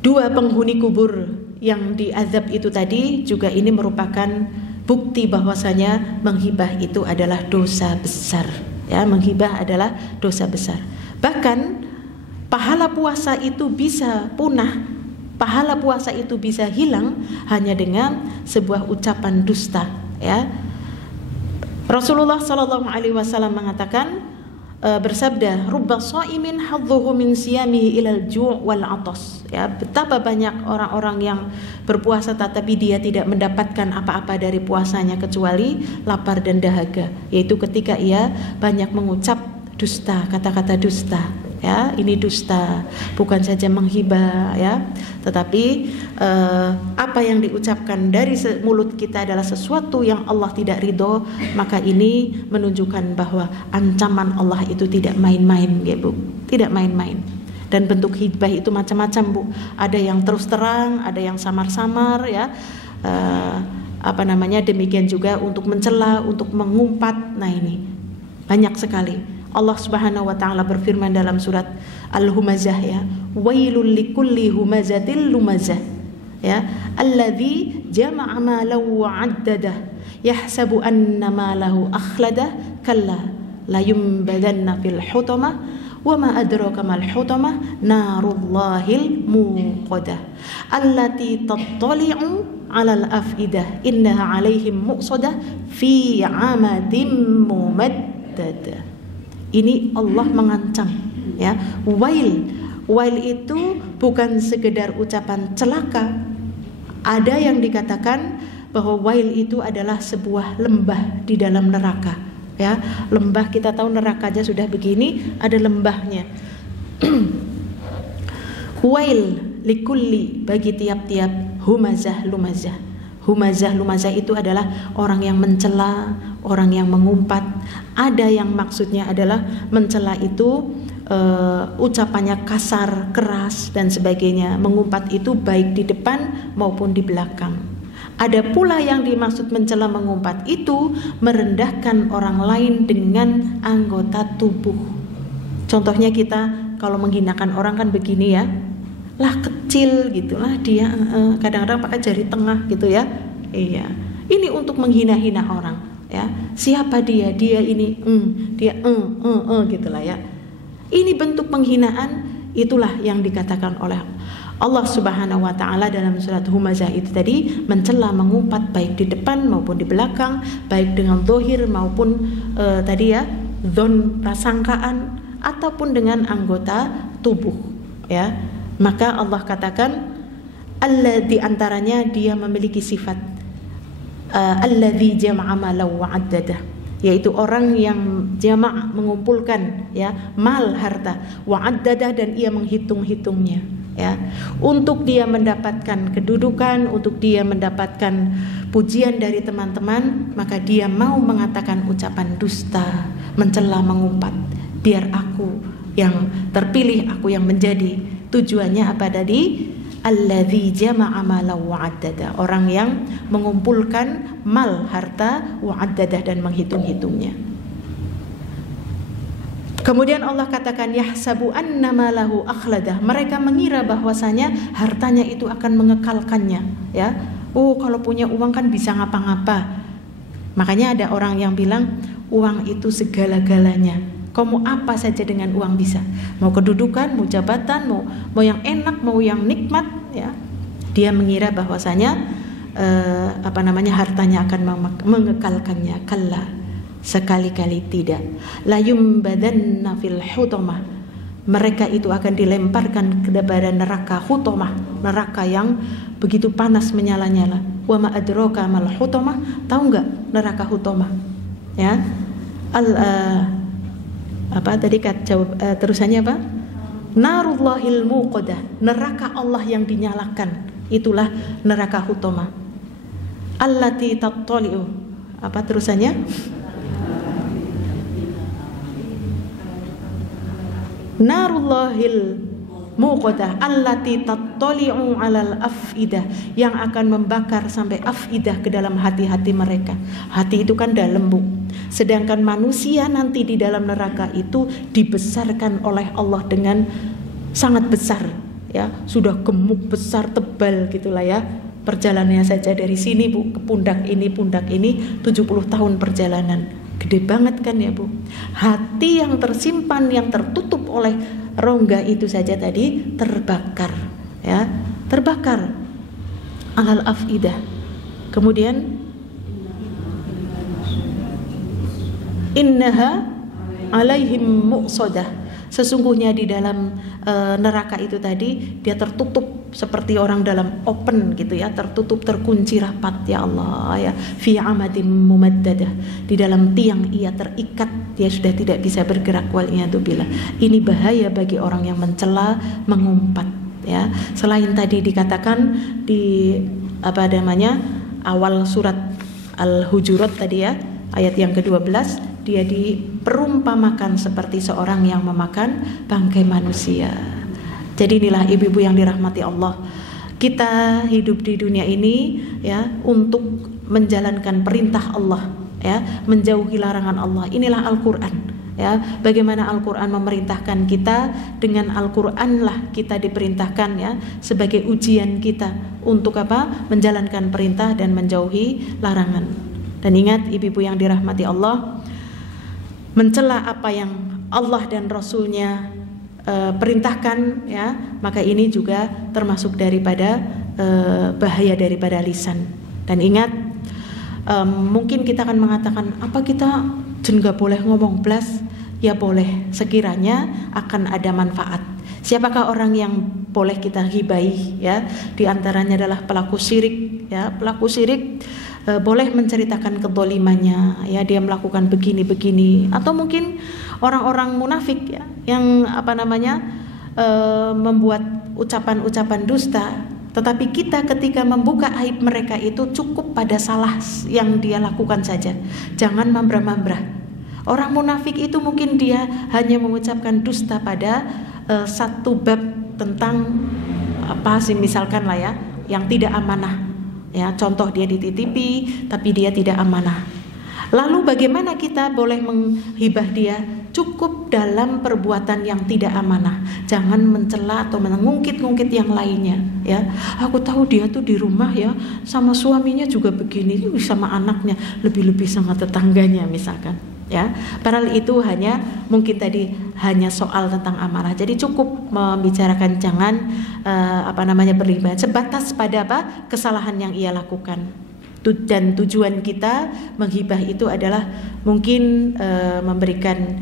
dua penghuni kubur yang diazab itu tadi juga ini merupakan bukti bahwasanya menghibah itu adalah dosa besar. Ya, menghibah adalah dosa besar. Bahkan pahala puasa itu bisa punah, pahala puasa itu bisa hilang hanya dengan sebuah ucapan dusta. Ya, Rasulullah Sallallahu Alaihi Wasallam mengatakan, bersabda, rubba shaimin hadzuhu min siyamihi ilal ju' wal 'atas. Ya, betapa banyak orang-orang yang berpuasa tetapi dia tidak mendapatkan apa-apa dari puasanya kecuali lapar dan dahaga, yaitu ketika ia banyak mengucap dusta, kata-kata dusta. Ya, ini dusta, bukan saja menghibah, ya, tetapi apa yang diucapkan dari mulut kita adalah sesuatu yang Allah tidak ridho, maka ini menunjukkan bahwa ancaman Allah itu tidak main-main, ya Bu, tidak main-main. Dan bentuk hibah itu macam-macam, Bu. Ada yang terus terang, ada yang samar-samar, ya. Demikian juga untuk mencela, untuk mengumpat. Nah, ini banyak sekali. Allah Subhanahu wa taala berfirman dalam surat Al-Humazah, ya, wailul likulli humazatil lumazah, ya, alladzi jama'a malahu wa 'addadah yahsabu anna malahu akhladah kalla la yumbadanna fil hutamah wa ma adraka mal hutamah narullahil muqadah allati tattali'u 'alal afidah innaha 'alaihim muqsadah fi 'amadin mumaddadah. Ini Allah mengancam, ya. Wail itu bukan sekedar ucapan celaka. Ada yang dikatakan bahwa wail itu adalah sebuah lembah di dalam neraka, ya. Lembah, kita tahu neraka aja sudah begini, ada lembahnya. Wail likulli, bagi tiap-tiap humazah lumazah. Humazah lumazah itu adalah orang yang mencela, orang yang mengumpat. Ada yang maksudnya adalah mencela itu ucapannya kasar, keras dan sebagainya. Mengumpat itu baik di depan maupun di belakang. Ada pula yang dimaksud mencela, mengumpat itu merendahkan orang lain dengan anggota tubuh. Contohnya kita kalau menghinakan orang kan begini, ya, lah kecil gitulah dia, kadang-kadang pakai jari tengah gitu, ya. Iya, ini untuk menghina-hina orang, ya. Siapa dia? Dia ini, dia gitulah, ya. Ini bentuk penghinaan, itulah yang dikatakan oleh Allah Subhanahu wa taala dalam surat Humazah itu tadi, mencela, mengumpat baik di depan maupun di belakang, baik dengan zahir maupun tadi, ya, dzon, prasangkaan, ataupun dengan anggota tubuh, ya. Maka Allah katakan alladzi, antaranya dia memiliki sifat alladzi jama'a malahu wa 'addadah, yaitu orang yang jama', mengumpulkan, ya, mal, harta, wa 'addadah, dan ia menghitung-hitungnya, ya, untuk dia mendapatkan kedudukan, untuk dia mendapatkan pujian dari teman-teman, maka dia mau mengatakan ucapan dusta, mencela, mengumpat, biar aku yang terpilih, aku yang menjadi. Tujuannya apa tadi? Alladzi jama'a malahu wa 'addadah, orang yang mengumpulkan mal, harta, wa 'addadah, dan menghitung-hitungnya. Kemudian Allah katakan yahsabu anna malahu akhladah, mereka mengira bahwasanya hartanya itu akan mengekalkannya, ya. Oh, kalau punya uang kan bisa ngapa-ngapa. Makanya ada orang yang bilang uang itu segala-galanya. Kau mau apa saja dengan uang bisa. Mau kedudukan, mau jabatan, mau yang enak, mau yang nikmat, ya. Dia mengira bahwasanya hartanya akan mengekalkannya. Kalla, sekali-kali tidak. La yumbadanna fil hutamah, mereka itu akan dilemparkan kepada neraka hutamah, neraka yang begitu panas menyala-nyala. Wa ma adraka mal hutamah, tahu enggak neraka hutamah? Ya. Terusannya apa? Narullahil muqadah, neraka Allah yang dinyalakan, itulah neraka hutamah. Allati tattali'u, apa terusannya? Narullahil muqadah allati tattali'u 'alal afidah, yang akan membakar sampai afidah, ke dalam hati-hati mereka. Hati itu kan dalam, Bu. Sedangkan manusia nanti di dalam neraka itu dibesarkan oleh Allah dengan sangat besar, ya. Sudah gemuk, besar, tebal gitulah, ya. Perjalanannya saja dari sini, Bu, ke pundak ini 70 tahun perjalanan. Gede banget kan, ya, Bu. Hati yang tersimpan, yang tertutup oleh rongga itu saja tadi terbakar, ya. Terbakar alal afidah. Kemudian innaha alaihim muqsadah. Sesungguhnya di dalam neraka itu tadi dia tertutup seperti orang dalam open gitu ya, tertutup, terkunci rapat ya Allah ya, fi amadim mumaddadah, di dalam tiang ia terikat, dia sudah tidak bisa bergerak. Waliyadzubillah. Ini bahaya bagi orang yang mencela, mengumpat ya. Selain tadi dikatakan di awal surat Al-Hujurat tadi ya, ayat yang ke-12, dia diperumpamakan seperti seorang yang memakan bangkai manusia. Jadi inilah ibu-ibu yang dirahmati Allah, kita hidup di dunia ini ya untuk menjalankan perintah Allah ya, menjauhi larangan Allah. Inilah Al-Qur'an ya. Bagaimana Al-Qur'an memerintahkan kita, dengan Al-Qur'an lah kita diperintahkan ya sebagai ujian kita untuk menjalankan perintah dan menjauhi larangan. Dan ingat ibu-ibu yang dirahmati Allah, mencela apa yang Allah dan Rasulnya perintahkan ya, maka ini juga termasuk daripada bahaya daripada lisan. Dan ingat, mungkin kita akan mengatakan, apa kita nggak boleh ngomong blas? Ya boleh, sekiranya akan ada manfaat. Siapakah orang yang boleh kita ghibahi ya? Di antaranya adalah pelaku syirik ya. Pelaku syirik boleh menceritakan kezalimannya ya, dia melakukan begini-begini, atau mungkin orang-orang munafik ya yang membuat ucapan-ucapan dusta, tetapi kita ketika membuka aib mereka itu cukup pada salah yang dia lakukan saja, jangan mambrah-mambrah. Orang munafik itu mungkin dia hanya mengucapkan dusta pada satu bab tentang misalkan lah ya, yang tidak amanah. Ya, contoh dia dititipi tapi dia tidak amanah. Lalu bagaimana kita boleh menghibah dia? Cukup dalam perbuatan yang tidak amanah. Jangan mencela atau mengungkit-ungkit yang lainnya ya. Aku tahu dia tuh di rumah ya sama suaminya juga begini, sama anaknya, lebih-lebih sama tetangganya misalkan. Ya, padahal itu hanya mungkin tadi hanya soal tentang amarah. Jadi cukup membicarakan, jangan berlibat sebatas pada kesalahan yang ia lakukan. Dan tujuan kita menghibah itu adalah mungkin memberikan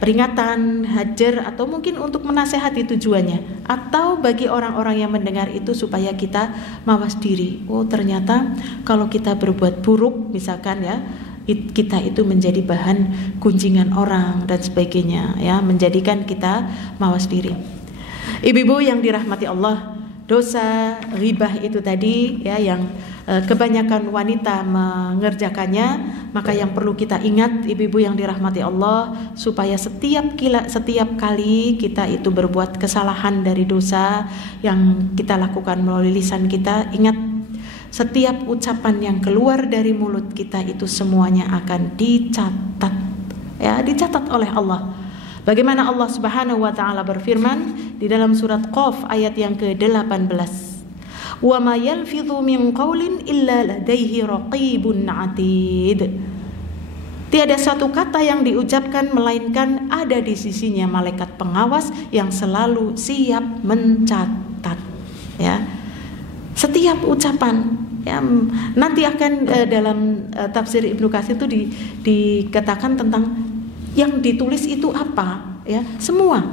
peringatan, hajar, atau mungkin untuk menasehati tujuannya, atau bagi orang-orang yang mendengar itu supaya kita mawas diri. Oh, ternyata kalau kita berbuat buruk misalkan ya, kita itu menjadi bahan gunjingan orang dan sebagainya ya, menjadikan kita mawas diri. Ibu-ibu yang dirahmati Allah, dosa ghibah itu tadi ya, yang kebanyakan wanita mengerjakannya, maka yang perlu kita ingat ibu-ibu yang dirahmati Allah, supaya setiap kali kita itu berbuat kesalahan dari dosa yang kita lakukan melalui lisan kita, ingat, setiap ucapan yang keluar dari mulut kita itu semuanya akan dicatat ya, dicatat oleh Allah. Bagaimana Allah Subhanahu wa taala berfirman di dalam surat Qaf ayat yang ke-18, "Wa ma yalfidhu min qaulin illa ladaihi raqibun 'atid." Tiada satu kata yang diucapkan melainkan ada di sisinya malaikat pengawas yang selalu siap mencatat ya. Setiap ucapan ya, nanti akan dalam tafsir Ibnu Katsir itu dikatakan tentang yang ditulis itu apa ya, semua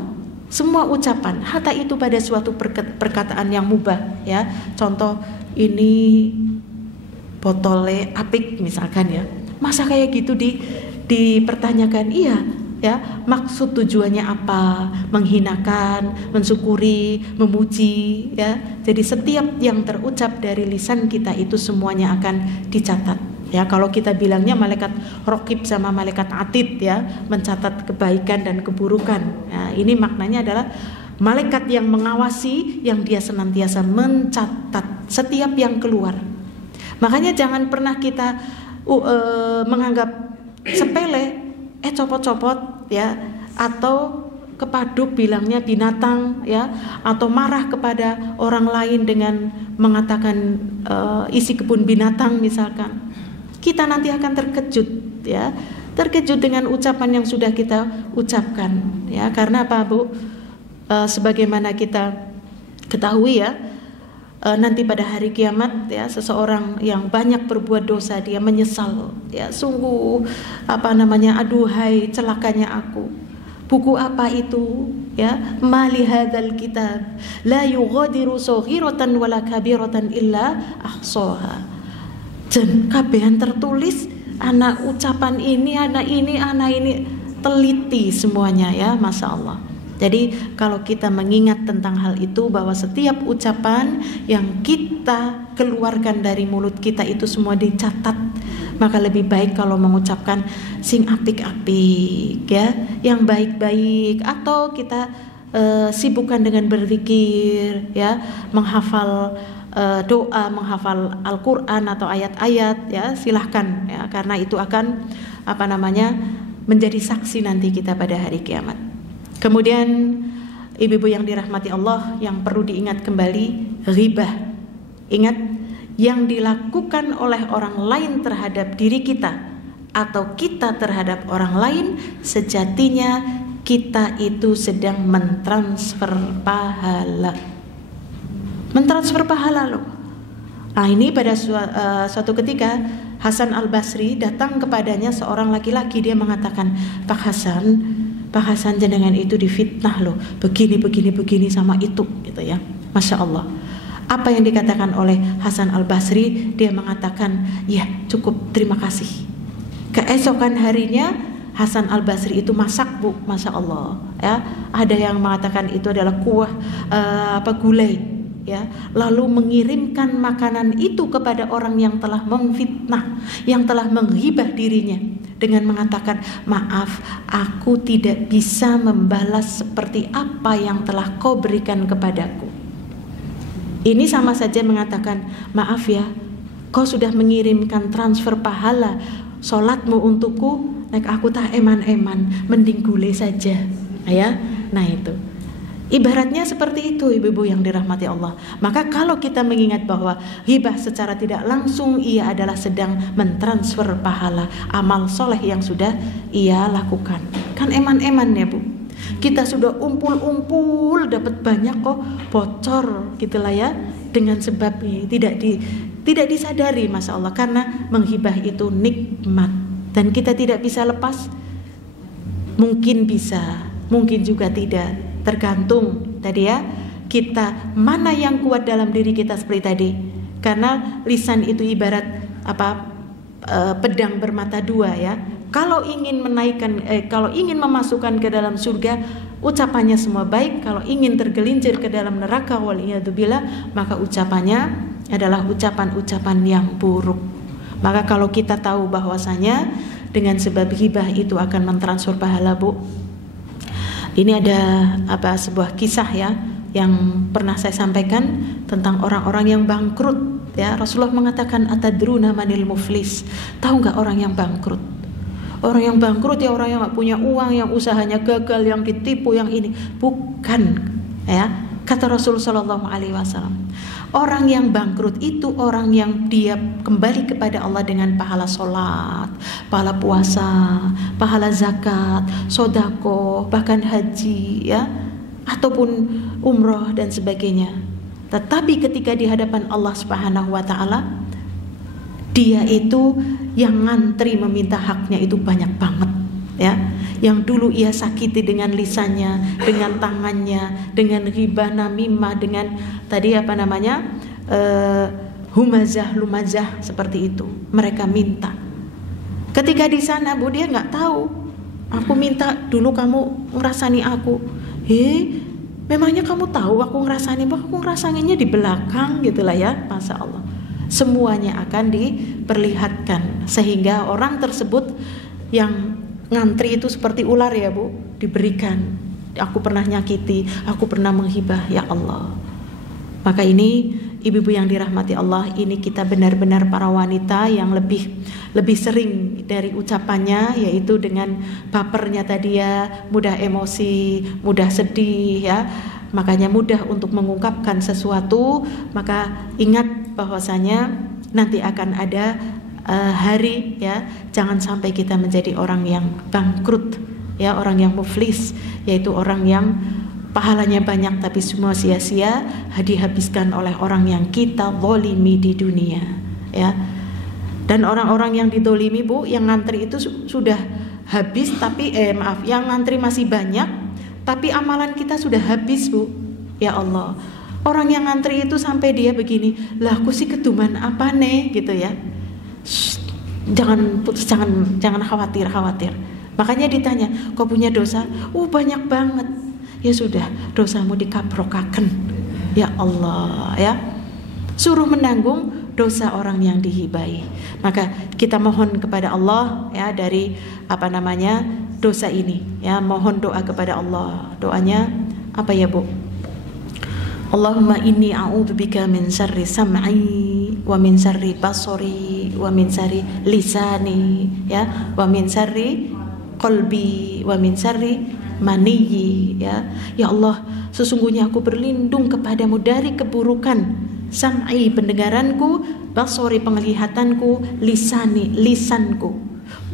ucapan, hatta itu pada suatu perkataan yang mubah ya. Contoh, ini botole apik misalkan ya, masa kayak gitu dipertanyakan? Iya ya, maksud tujuannya apa? Menghinakan, mensyukuri, memuji ya. Jadi setiap yang terucap dari lisan kita itu semuanya akan dicatat ya. Kalau kita bilangnya malaikat raqib sama malaikat atid ya, mencatat kebaikan dan keburukan. Nah, ini maknanya adalah malaikat yang mengawasi, yang dia senantiasa mencatat setiap yang keluar. Makanya jangan pernah kita menganggap sepele, copot-copot ya, atau kepaduk bilangnya binatang ya, atau marah kepada orang lain dengan mengatakan isi kebun binatang misalkan. Kita nanti akan terkejut ya, terkejut dengan ucapan yang sudah kita ucapkan ya. Karena apa, Bu? Sebagaimana kita ketahui ya, nanti pada hari kiamat ya, seseorang yang banyak berbuat dosa dia menyesal ya, sungguh aduhai celakanya aku. Buku apa itu ya? Mali hadzal kitab la yughadiru saghiratan wala kabiratan illa ahsaha. Jen kabehan tertulis anak ucapan ini, anak ini teliti semuanya ya, Masya Allah. Jadi kalau kita mengingat tentang hal itu, bahwa setiap ucapan yang kita keluarkan dari mulut kita itu semua dicatat, maka lebih baik kalau mengucapkan sing apik-apik ya, yang baik-baik, atau kita sibukkan dengan berzikir ya, menghafal doa, menghafal Al-Quran atau ayat-ayat ya, silahkan ya, karena itu akan menjadi saksi nanti kita pada hari kiamat. Kemudian ibu-ibu yang dirahmati Allah, yang perlu diingat kembali, ghibah. Ingat, yang dilakukan oleh orang lain terhadap diri kita atau kita terhadap orang lain, sejatinya kita itu sedang mentransfer pahala. Mentransfer pahala loh. Nah, ini pada suatu ketika Hasan Al-Basri datang kepadanya seorang laki-laki, dia mengatakan, Pak Hasan jenengan itu difitnah loh, begini sama itu gitu ya. Masya Allah. Apa yang dikatakan oleh Hasan Al-Basri? Dia mengatakan, ya cukup, terima kasih. Keesokan harinya Hasan Al-Basri itu masak, Bu, Masya Allah ya. Ada yang mengatakan itu adalah kuah gulai ya, lalu mengirimkan makanan itu kepada orang yang telah memfitnah, yang telah menghibah dirinya, dengan mengatakan, maaf, aku tidak bisa membalas seperti apa yang telah kau berikan kepadaku. Ini sama saja mengatakan, maaf ya, kau sudah mengirimkan transfer pahala sholatmu untukku, nek aku tak eman-eman, mending gule saja ya. Nah itu ibaratnya seperti itu, ibu-ibu yang dirahmati Allah. Maka kalau kita mengingat bahwa hibah secara tidak langsung ia adalah sedang mentransfer pahala amal soleh yang sudah ia lakukan. Kan eman-eman ya Bu, kita sudah umpul dapat banyak kok bocor gitulah ya, dengan sebab tidak disadari, Masya Allah, karena menghibah itu nikmat dan kita tidak bisa lepas. Mungkin bisa, mungkin juga tidak, tergantung tadi ya, kita mana yang kuat dalam diri kita seperti tadi. Karena lisan itu ibarat pedang bermata dua ya. Kalau ingin kalau ingin memasukkan ke dalam surga, ucapannya semua baik. Kalau ingin tergelincir ke dalam neraka, waliyadzubillah, maka ucapannya adalah ucapan-ucapan yang buruk. Maka kalau kita tahu bahwasanya dengan sebab ghibah itu akan mentransfer pahala, Bu. Ini ada sebuah kisah ya yang pernah saya sampaikan tentang orang-orang yang bangkrut ya. Rasulullah mengatakan, atadruna manil muflis? Tahu nggak orang yang bangkrut? Orang yang bangkrut ya orang yang nggak punya uang, yang usahanya gagal, yang ditipu, yang ini. Bukan ya, kata Rasul Shallallahu Alaihi Wasallam. Orang yang bangkrut itu orang yang dia kembali kepada Allah dengan pahala sholat, pahala puasa, pahala zakat, sodako, bahkan haji ya, ataupun umroh dan sebagainya. Tetapi ketika di hadapan Allah Subhanahu Wa Taala, dia itu yang ngantri meminta haknya itu banyak banget ya. Yang dulu ia sakiti dengan lisannya, dengan tangannya, dengan ghibah, namimah, dengan tadi humazah, lumazah, seperti itu. Mereka minta. Ketika di sana, Bu, dia nggak tahu. Aku minta dulu, kamu ngerasani aku. Memangnya kamu tahu aku ngerasani? Aku ngerasaninnya di belakang gitulah ya, Masya Allah. Semuanya akan diperlihatkan sehingga orang tersebut yang ngantri itu seperti ular ya Bu, diberikan. Aku pernah nyakiti, aku pernah menghibah, ya Allah. Maka ini ibu-ibu yang dirahmati Allah, ini kita benar-benar para wanita yang lebih sering dari ucapannya, yaitu dengan bapernya tadi ya, mudah emosi, mudah sedih ya. Makanya mudah untuk mengungkapkan sesuatu. Maka ingat bahwasanya nanti akan ada hari ya, jangan sampai kita menjadi orang yang bangkrut ya, orang yang muflis, yaitu orang yang pahalanya banyak tapi semua sia-sia, dihabiskan oleh orang yang kita zalimi di dunia, ya. Dan orang-orang yang didolimi, Bu, yang ngantri itu sudah habis tapi yang ngantri masih banyak tapi amalan kita sudah habis, Bu. Ya Allah, orang yang ngantri itu sampai dia begini, lah aku sih keduman apa nih gitu ya. Jangan putus, jangan khawatir. Makanya ditanya, kau punya dosa? Banyak banget. Ya sudah, dosamu dikaprokaken. Ya Allah, ya. Suruh menanggung dosa orang yang dihibai. Maka kita mohon kepada Allah, ya, dari dosa ini, ya. Mohon doa kepada Allah. Doanya apa ya, Bu? Allahumma inni a'udzubika min syarri sam'i wa min syarri basari wa min syarri lisani, ya, wa min syarri qalbi wa min syarri maniyi, ya. Ya Allah, sesungguhnya aku berlindung kepadamu dari keburukan sam'i, pendengaranku, basari, penglihatanku, lisani, lisanku,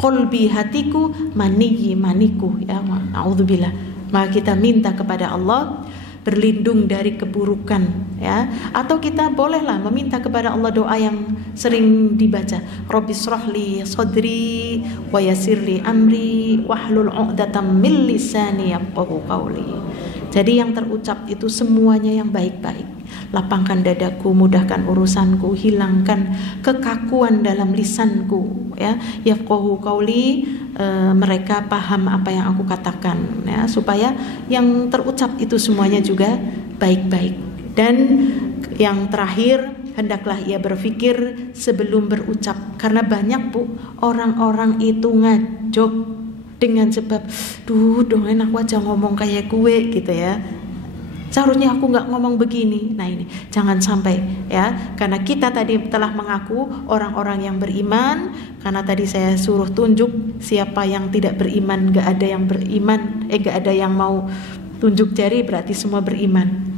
qalbi, hatiku, maniyi, maniku, ya. A'udzubillah. Maka kita minta kepada Allah berlindung dari keburukan, ya. Atau kita bolehlah meminta kepada Allah doa yang sering dibaca, Rabbis shrahli sadri wa yassirli amri wahlul 'uqdatam min lisani yafqahu qawli. Jadi yang terucap itu semuanya yang baik-baik. Lapangkan dadaku, mudahkan urusanku, hilangkan kekakuan dalam lisanku, ya. Yafqahu qawli, mereka paham apa yang aku katakan, ya, supaya yang terucap itu semuanya juga baik-baik. Dan yang terakhir, hendaklah ia berpikir sebelum berucap, karena banyak, Bu, orang-orang itu ngajok dengan sebab, dong enak aja ngomong kayak gue gitu ya. Seharusnya aku nggak ngomong begini. Nah ini jangan sampai, ya, karena kita tadi telah mengaku orang-orang yang beriman. Karena tadi saya suruh tunjuk siapa yang tidak beriman, nggak ada yang beriman, nggak ada yang mau tunjuk jari, berarti semua beriman.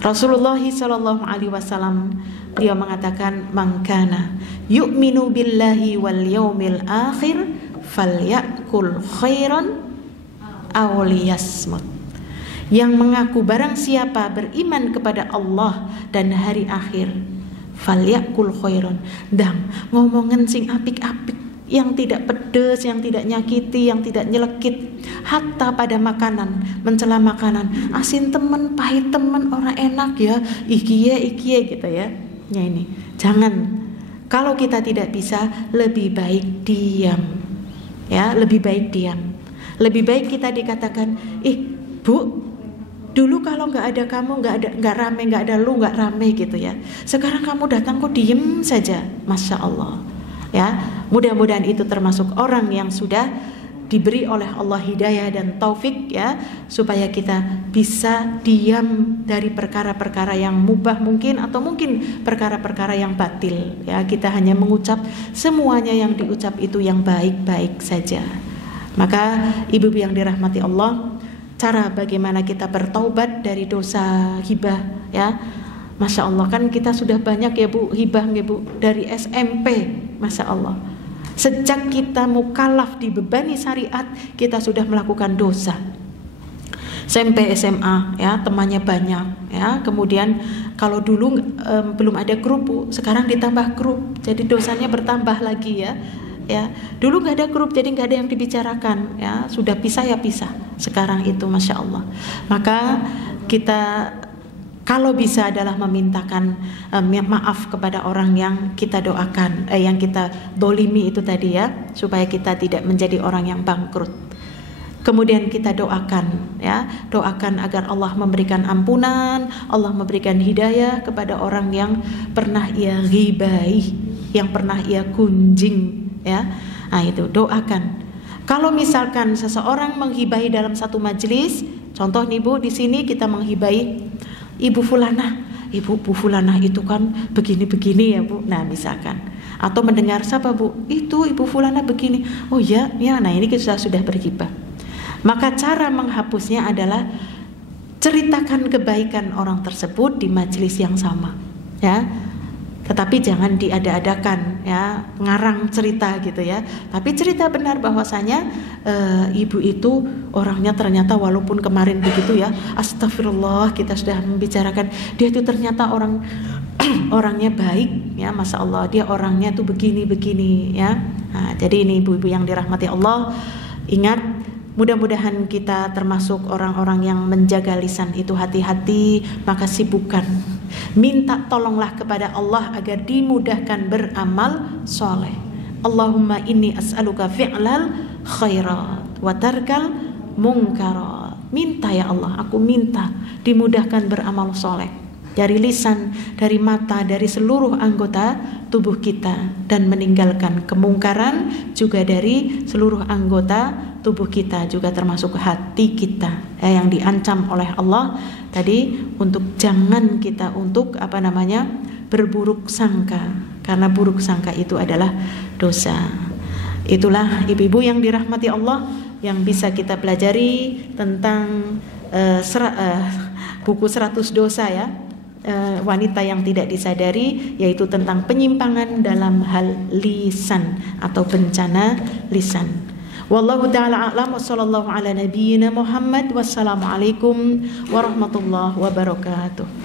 Rasulullah SAW dia mengatakan, mangkana yu'minu billahi wal yaumil akhir falyakul khairan aw liyasmut. Yang mengaku barang siapa beriman kepada Allah dan hari akhir, falyakul khairan, dan ngomongin sing apik-apik, yang tidak pedes, yang tidak nyakiti, yang tidak nyelekit. Hatta pada makanan, mencela makanan, asin temen, pahit temen, orang enak ya, ikie gitu ya. Ya ini, jangan. Kalau kita tidak bisa, lebih baik diam, ya, lebih baik diam. Lebih baik kita dikatakan, Bu, dulu kalau nggak ada kamu, nggak rame, nggak ada lu, nggak rame gitu ya. Sekarang kamu datang kok diem saja, masya Allah, ya. Mudah-mudahan itu termasuk orang yang sudah diberi oleh Allah hidayah dan taufik, ya, supaya kita bisa diam dari perkara-perkara yang mubah mungkin, atau mungkin perkara-perkara yang batil, ya. Kita hanya mengucap semuanya yang diucap itu yang baik-baik saja. Maka ibu-ibu yang dirahmati Allah, cara bagaimana kita bertaubat dari dosa hibah, ya. Masya Allah, kan kita sudah banyak ya, Bu, hibah ya, Bu, dari SMP, masya Allah. Sejak kita mukallaf dibebani syariat, kita sudah melakukan dosa. SMP, SMA, ya, temannya banyak, ya. Kemudian kalau dulu belum ada grup, Bu, sekarang ditambah grup, jadi dosanya bertambah lagi, ya. Ya, dulu nggak ada grup, jadi nggak ada yang dibicarakan, ya. Sudah pisah ya pisah. Sekarang itu, masya Allah. Maka kita kalau bisa adalah memintakan maaf kepada orang yang kita doakan, yang kita dolimi itu tadi, ya, supaya kita tidak menjadi orang yang bangkrut. Kemudian kita doakan, ya, doakan agar Allah memberikan ampunan, Allah memberikan hidayah kepada orang yang pernah ia ghibai, yang pernah ia gunjing, ya. Nah itu doakan. Kalau misalkan seseorang menghibahi dalam satu majelis, contoh nih, Bu, di sini kita menghibahi Ibu Fulanah, Bu Fulanah itu kan begini-begini ya, Bu. Nah misalkan, atau mendengar siapa, Bu, itu Ibu Fulanah begini. Oh ya, ya. Nah ini kita sudah berghibah. Maka cara menghapusnya adalah ceritakan kebaikan orang tersebut di majelis yang sama, ya. Tetapi jangan diada-adakan ya, ngarang cerita gitu ya. Tapi cerita benar bahwasanya ibu itu orangnya ternyata walaupun kemarin begitu ya, astagfirullah, kita sudah membicarakan dia itu ternyata orangnya baik ya, masya Allah, dia orangnya tuh begini ya. Nah, jadi ini ibu-ibu yang dirahmati Allah, ingat, mudah-mudahan kita termasuk orang-orang yang menjaga lisan itu hati-hati, maka sibukkan, minta tolonglah kepada Allah agar dimudahkan beramal soleh. Allahumma inni as'aluka fi'lal khairat wa tarkal munkarat. Minta ya Allah, aku minta dimudahkan beramal soleh dari lisan, dari mata, dari seluruh anggota tubuh kita, dan meninggalkan kemungkaran juga dari seluruh anggota tubuh kita, juga termasuk hati kita yang diancam oleh Allah tadi, untuk jangan kita untuk berburuk sangka, karena buruk sangka itu adalah dosa. Itulah ibu-ibu yang dirahmati Allah yang bisa kita pelajari tentang buku 100 dosa ya, wanita yang tidak disadari, yaitu tentang penyimpangan dalam hal lisan atau bencana lisan. Wallahu ta'ala a'lam wa sallallahu ala nabiyyina Muhammad. Wassalamualaikum warahmatullahi wabarakatuh.